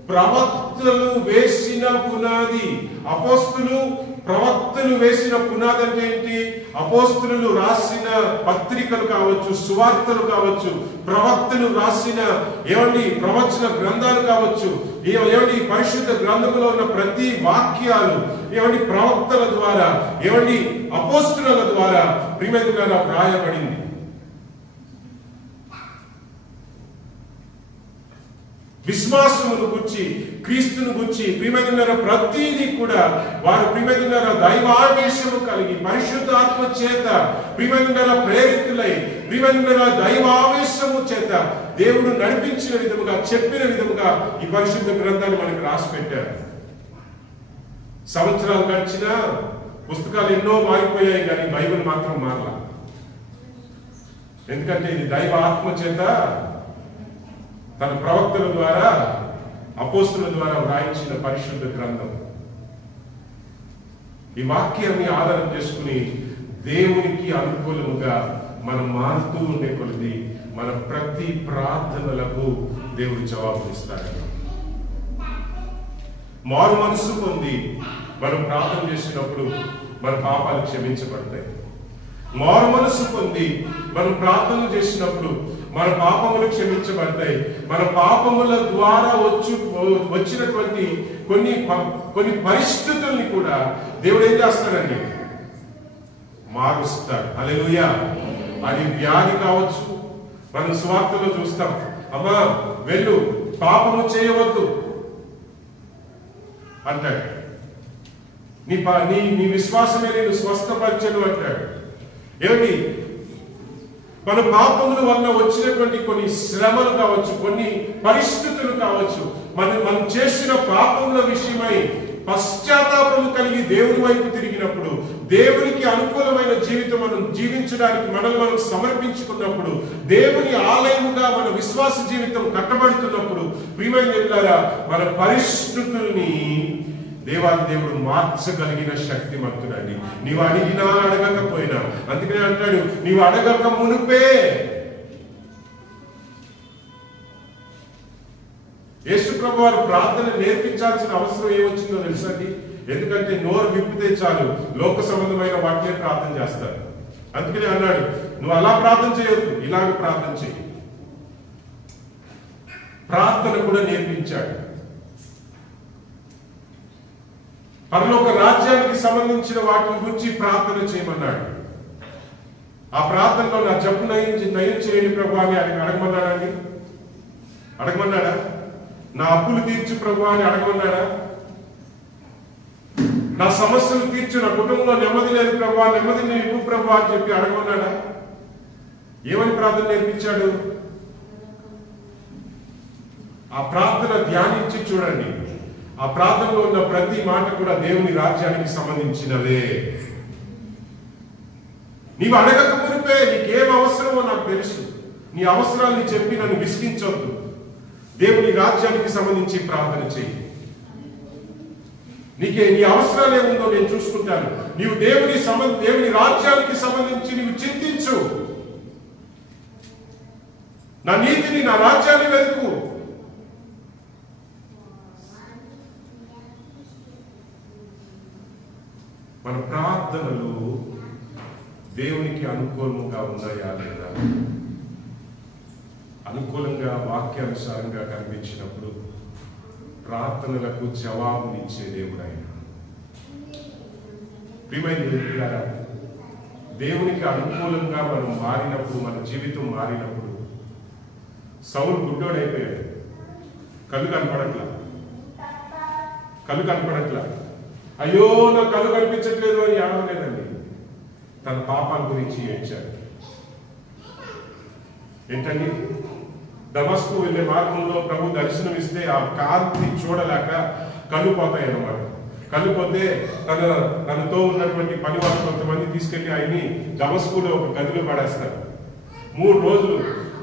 ప్రవక్తలు వేసిన పునాది. ప్రవక్తలు వేసిన పునాది అంటే ఏంటి? అపోస్తులు రాసిన పత్రికలు కావచ్చు, సువార్తలు కావచ్చు, ప్రవక్తలు రాసిన ప్రవచన గ్రంథాలు కావచ్చు, పరిశుద్ధ గ్రంథంలో ఉన్న ప్రతి వాక్యాలు ప్రవక్తల ద్వారా, అపోస్తుల ద్వారా ప్రియమైన వ్రాయబడింది. విశ్వాసమును గురించి, క్రీస్తును గురించి ప్రియమైన ప్రతిదీ కూడా వారు ప్రియమైన దైవావేశము కలిగి పరిశుద్ధాత్మ చేత ప్రియమైన ప్రేరితులై ప్రియమైన దైవావేశము చేత దేవుడు నడిపించిన విధముగా, చెప్పిన విధముగా ఈ పరిశుద్ధ గ్రంథాన్ని మనకు రాసి పెట్టారు. సంవత్సరాలు గడిచినా పుస్తకాలు ఎన్నో మారిపోయాయి, కానీ బైబిల్ మాత్రం మారలా. ఎందుకంటే ఇది దైవ ఆత్మ చేత తన ప్రవక్తల ద్వారా, అపోస్తుల ద్వారా వ్రాయించిన పరిశుద్ధ గ్రంథం. ఈ వాక్యాన్ని ఆధారం చేసుకుని దేవునికి అనుకూలముగా మనం మారుతూ ఉండే కొలది మన ప్రతి ప్రార్థనలకు దేవుడు జవాబునిస్తాడు. మారు మనసు పొంది మనం ప్రార్థన చేసినప్పుడు మన పాపాలు క్షమించబడతాయి. మారు మనసు పొంది మనం ప్రార్థన చేసినప్పుడు మన పాపములు క్షమించబడతాయి. మన పాపముల ద్వారా వచ్చినటువంటి కొన్ని పరిస్థితుల్ని కూడా దేవుడు ఏం చేస్తాడండి? మారుస్తాడు. హల్లెలూయా. అది వ్యాధి కావచ్చు. మనం సువార్తలో చూస్తాం, అమ్మా వెళ్ళు, పాపము చేయవద్దు అంటాడు. నీ విశ్వాసమే నేను స్వస్థపరచను అంటాడు. ఏమిటి? మన పాపముల వల్ల వచ్చినటువంటి కొన్ని శ్రమలు కావచ్చు, కొన్ని పరిస్థితులు కావచ్చు, మనం చేసిన పాపముల విషయమై పశ్చాత్తాపము కలిగి దేవుని వైపు తిరిగినప్పుడు, దేవునికి అనుకూలమైన జీవితం మనం జీవించడానికి మనల్ని మనం సమర్పించుకున్నప్పుడు, దేవుని ఆలయముగా మన విశ్వాస జీవితం కట్టబడుతున్నప్పుడు, ప్రియమైన దేవులారా, మన పరిస్థితుల్ని దేవాది దేవుడు మార్చగలిగిన శక్తిమంతుడండి. నీవు అడిగినా అడగకపోయినా. అందుకనే అంటాడు, నీవు అడగక మునుపే. యేసు ప్రభు వారు ప్రార్థన నేర్పించాల్సిన అవసరం ఏమొచ్చిందో తెలుసండి? ఎందుకంటే నోరు విప్పితే చాలు లోక సంబంధమైన వాటినే ప్రార్థన చేస్తారు. అందుకనే అన్నాడు, నువ్వు అలా ప్రార్థన చేయొద్దు, ఇలాగ ప్రార్థన చేయి. ప్రార్థన కూడా నేర్పించాడు. పరలోక రాజ్యానికి సంబంధించిన వాటి గురించి ప్రార్థన చేయమన్నాడు. ఆ ప్రార్థనలో నా జబ్బు నయం చేయండి ప్రభు అని అడగమన్నాడండి? అడగమన్నాడా? నా అప్పులు తీర్చు ప్రభు అని అడగమన్నాడా? నా సమస్యలు తీర్చు, నా కుటుంబంలో నెమ్మది లేదు ప్రభు, నెమ్మదిని ఇవ్వు ప్రభు అని చెప్పి అడగమన్నాడా? ఏమని ప్రార్థన నేర్పించాడు? ఆ ప్రార్థన ధ్యానించి చూడండి. ఆ ప్రార్థనలో ఉన్న ప్రతి మాట కూడా దేవుని రాజ్యానికి సంబంధించినవే. నీవు అడగక మునిపే నీకేం అవసరమో నాకు తెలుసు. నీ అవసరాన్ని చెప్పి నన్ను విసిగించొద్దు. దేవుని రాజ్యానికి సంబంధించి ప్రార్థన చేయి. నీ అవసరాలు ఏముందో నేను చూసుకుంటాను. నీవు దేవుని రాజ్యానికి సంబంధించి నీవు చింతించు. నా నీతిని, నా రాజ్యాన్ని వెతుకు. మన ప్రార్థనలు దేవునికి అనుకూలంగా ఉన్నాయా లేదా? అనుకూలంగా వాక్యానుసారంగా కనిపించినప్పుడు ప్రార్థనలకు జవాబునిచ్చే దేవుడు ఆయన. ప్రియమైన దేవునికి అనుకూలంగా మనం మారినప్పుడు, మన జీవితం మారినప్పుడు, సౌలు గుడ్డోడైపోయాడు. కళ్ళు కనపడట్లా. అయ్యో నా కళ్ళు కనిపించట్లేదు అని ఏడవలేదండి. తన పాపాల గురించి ఏడ్చాడు. ఏంటండి? దమస్కు వెళ్ళే మార్గంలో ప్రభు దర్శనం ఇస్తే ఆ కాంతి చూడలేక కళ్ళు పోతాయి అన్నమాట. కళ్ళు పోతే తనతో ఉన్నటువంటి పని వాళ్ళు కొంతమంది తీసుకెళ్లి ఆయన్ని దమస్కులో ఒక గదిలో పడేస్తారు. 3 రోజులు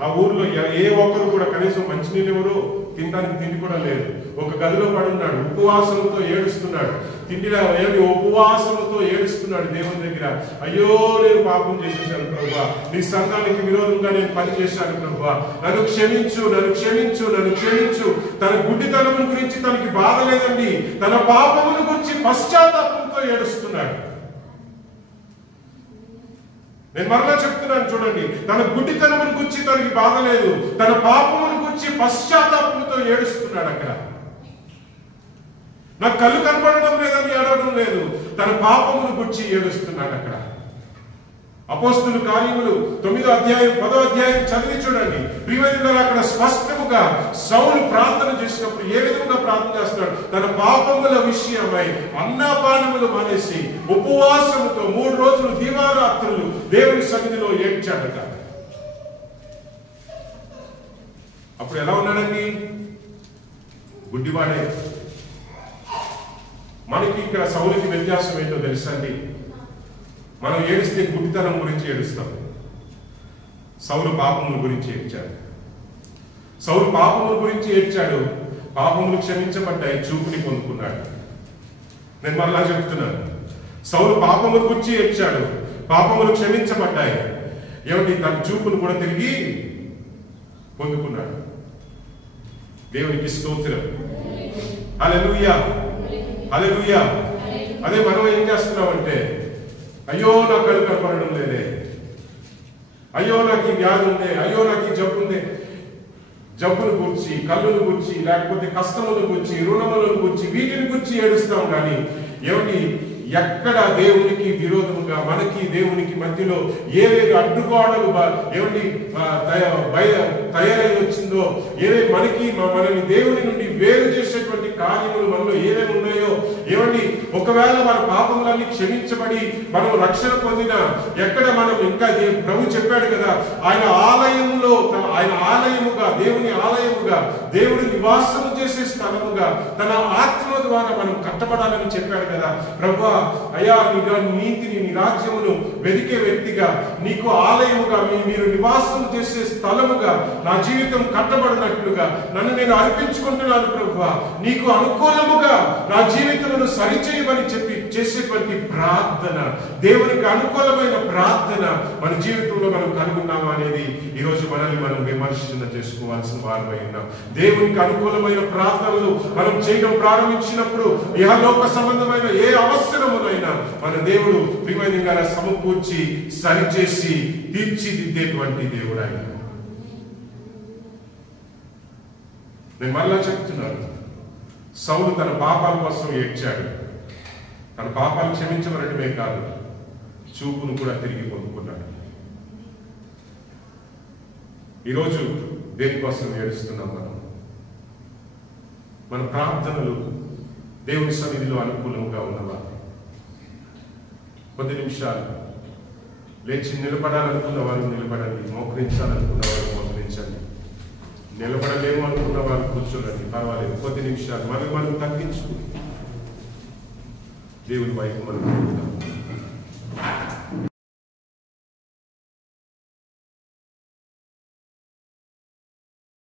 ఆ ఊర్లో ఏ ఒక్కరు కూడా కనీసం మంచినీళ్ళు ఎవరు, తినడానికి తిండి కూడా లేదు. ఒక గదిలో పడున్నాడు, ఉపవాసంతో ఏడుస్తున్నాడు. ఉపవాసంతో ఏడుస్తున్నాడు దేవుని దగ్గర. అయ్యో నేను పాపం చేసేసాను ప్రభువా, నీ సంఘానికి విరోధంగా నేను పని చేశాను ప్రభువా, నన్ను క్షమించు. తన గుడ్డితనం గురించి తనకి బాధ లేదండి, తన పాపముల గురించి పశ్చాత్తాపంతో ఏడుస్తున్నాడు. నేను మరలా చెప్తున్నాను చూడండి, తన గుడ్డితనం గురించి తనకి బాధ లేదు, తన పాపముల గురించి పశ్చాత్తాపంతో ఏడుస్తున్నాడు. అక్కడ నాకు కళ్ళు కనపడడం లేదని ఏడవడం లేదు, తన పాపముల గురించి ఏడుస్తున్నాడు. అక్కడ అపోస్తలుల కార్యములు 9వ అధ్యాయం 10వ అధ్యాయం చదివి చూడండి. ప్రియమైన అక్కడ స్పష్టముగా సౌలు ప్రార్థన చేసినప్పుడు ఏ విధంగా ప్రార్థన చేస్తున్నాడు? తన పాపముల విషయమై అన్నపానములు మానేసి ఉపవాసముతో 3 రోజులు దీవారాత్రులు దేవుని సన్నిధిలో ఏడ్చాడట. అప్పుడు ఎలా ఉన్నాడండి? గుడ్డివాడే. మనకి ఇక్కడ సౌలుకి వ్యత్యాసం ఏంటో తెలుసండి? మనం ఏడిస్తే గుడ్డితనం గురించి ఏడుస్తాం. సౌలు పాపముల గురించి ఏడ్చాడు. సౌలు పాపముల గురించి ఏడ్చాడు. పాపములు క్షమించబడ్డాయి, చూపుని పొందుకున్నాడు. నేను మరలా చెప్తున్నాను, సౌలు పాపమును గురించి ఏడ్చాడు, పాపములు క్షమించబడ్డాయి. ఏమిటి? తన చూపును కూడా తిరిగి పొందుకున్నాడు. దేవునికి స్తోత్రం. హల్లెలూయా, హల్లెలూయా. అదే మనం ఏం చేస్తున్నామంటే, అయ్యో నా కళ్ళు కనపడడం లేదే, అయ్యో నాకు ఈ వ్యాధి ఉందే, అయ్యో నాకు ఈ జబ్బు ఉందే, జబ్బును గురించి, కళ్ళును గురించి, లేకపోతే కష్టములను గురించి, రుణములను గురించి, వీటిని గురించి ఏడుస్తాం. కానీ ఏమిటి? ఎక్కడ దేవునికి విరోధముగా మనకి దేవునికి మధ్యలో ఏవేవి అడ్డుగోడలు ఏమిటి తయారై వచ్చిందో, ఏవే మనని దేవుని నుండి వేరు చేసేటువంటి కార్యములు మనలో ఏవేవి ఉన్నాయో, ఏమండి ఒకవేళ మన పాపములన్నీ క్షమించబడి మనం రక్షణ పొందిన ఎక్కడ మనం ఇంకా ప్రభు చెప్పాడు కదా, ఆయన ఆలయముగా, దేవుని ఆలయముగా, దేవుడి నివాసము చేసే స్థలముగా తన ఆత్మ ద్వారా మనం కట్టబడాలని చెప్పాడు కదా. ప్రభువా, అయ్యా నీ నీతిని, నీ రాజ్యమును వెదికే వ్యక్తిగా, నీకు ఆలయముగా, మీరు నివాసం చేసే స్థలముగా నా జీవితం కట్టబడినట్లుగా నన్ను నేను అర్పించుకుంటున్నాను ప్రభువా. నీకు అనుకూలముగా నా జీవితమును సరిచేయమని చెప్పి చేసేటువంటి ప్రార్థన, దేవునికి అనుకూలమైన ప్రార్థన మన జీవితంలో మనం కనుగొన్నామా అనేది ఈరోజు మనల్ని మనం విమర్శన చేసుకోవాల్సిన వారమై ఉన్నాం. దేవునికి అనుకూలమైన ప్రార్థనలు మనం చేయడం ప్రారంభించినప్పుడు ఇహలోక సంబంధమైన ఏ అవసరమునైనా మన దేవుడు ప్రియమైన సమకూర్చి సరిచేసి తీర్చిదిద్దేటువంటి దేవుడు ఆయన. నేను మళ్ళా చెప్తున్నాను, సౌలు తన పాపాల కోసం ఏడ్చాడు. తన పాపాలు క్షమించబడటమే కాదు, చూపును కూడా తిరిగి పొందుకున్నాడు. ఈరోజు దేనికోసం ఏడుస్తున్నాం మనం? మన ప్రార్థనలు దేవుని సన్నిధిలో అనుకూలంగా ఉన్నవా? కొద్ది నిమిషాలు లేచి నిలబడాలనుకున్న వారు నిలబడండి, మోకరించాలనుకున్న వారు మోకరించండి, నిలబడలేము అనుకున్న వారు కూర్చోండి, పర్వాలేదు. కొద్ది నిమిషాలు మనం తగ్గించుకుని దేవుని వైపు మనం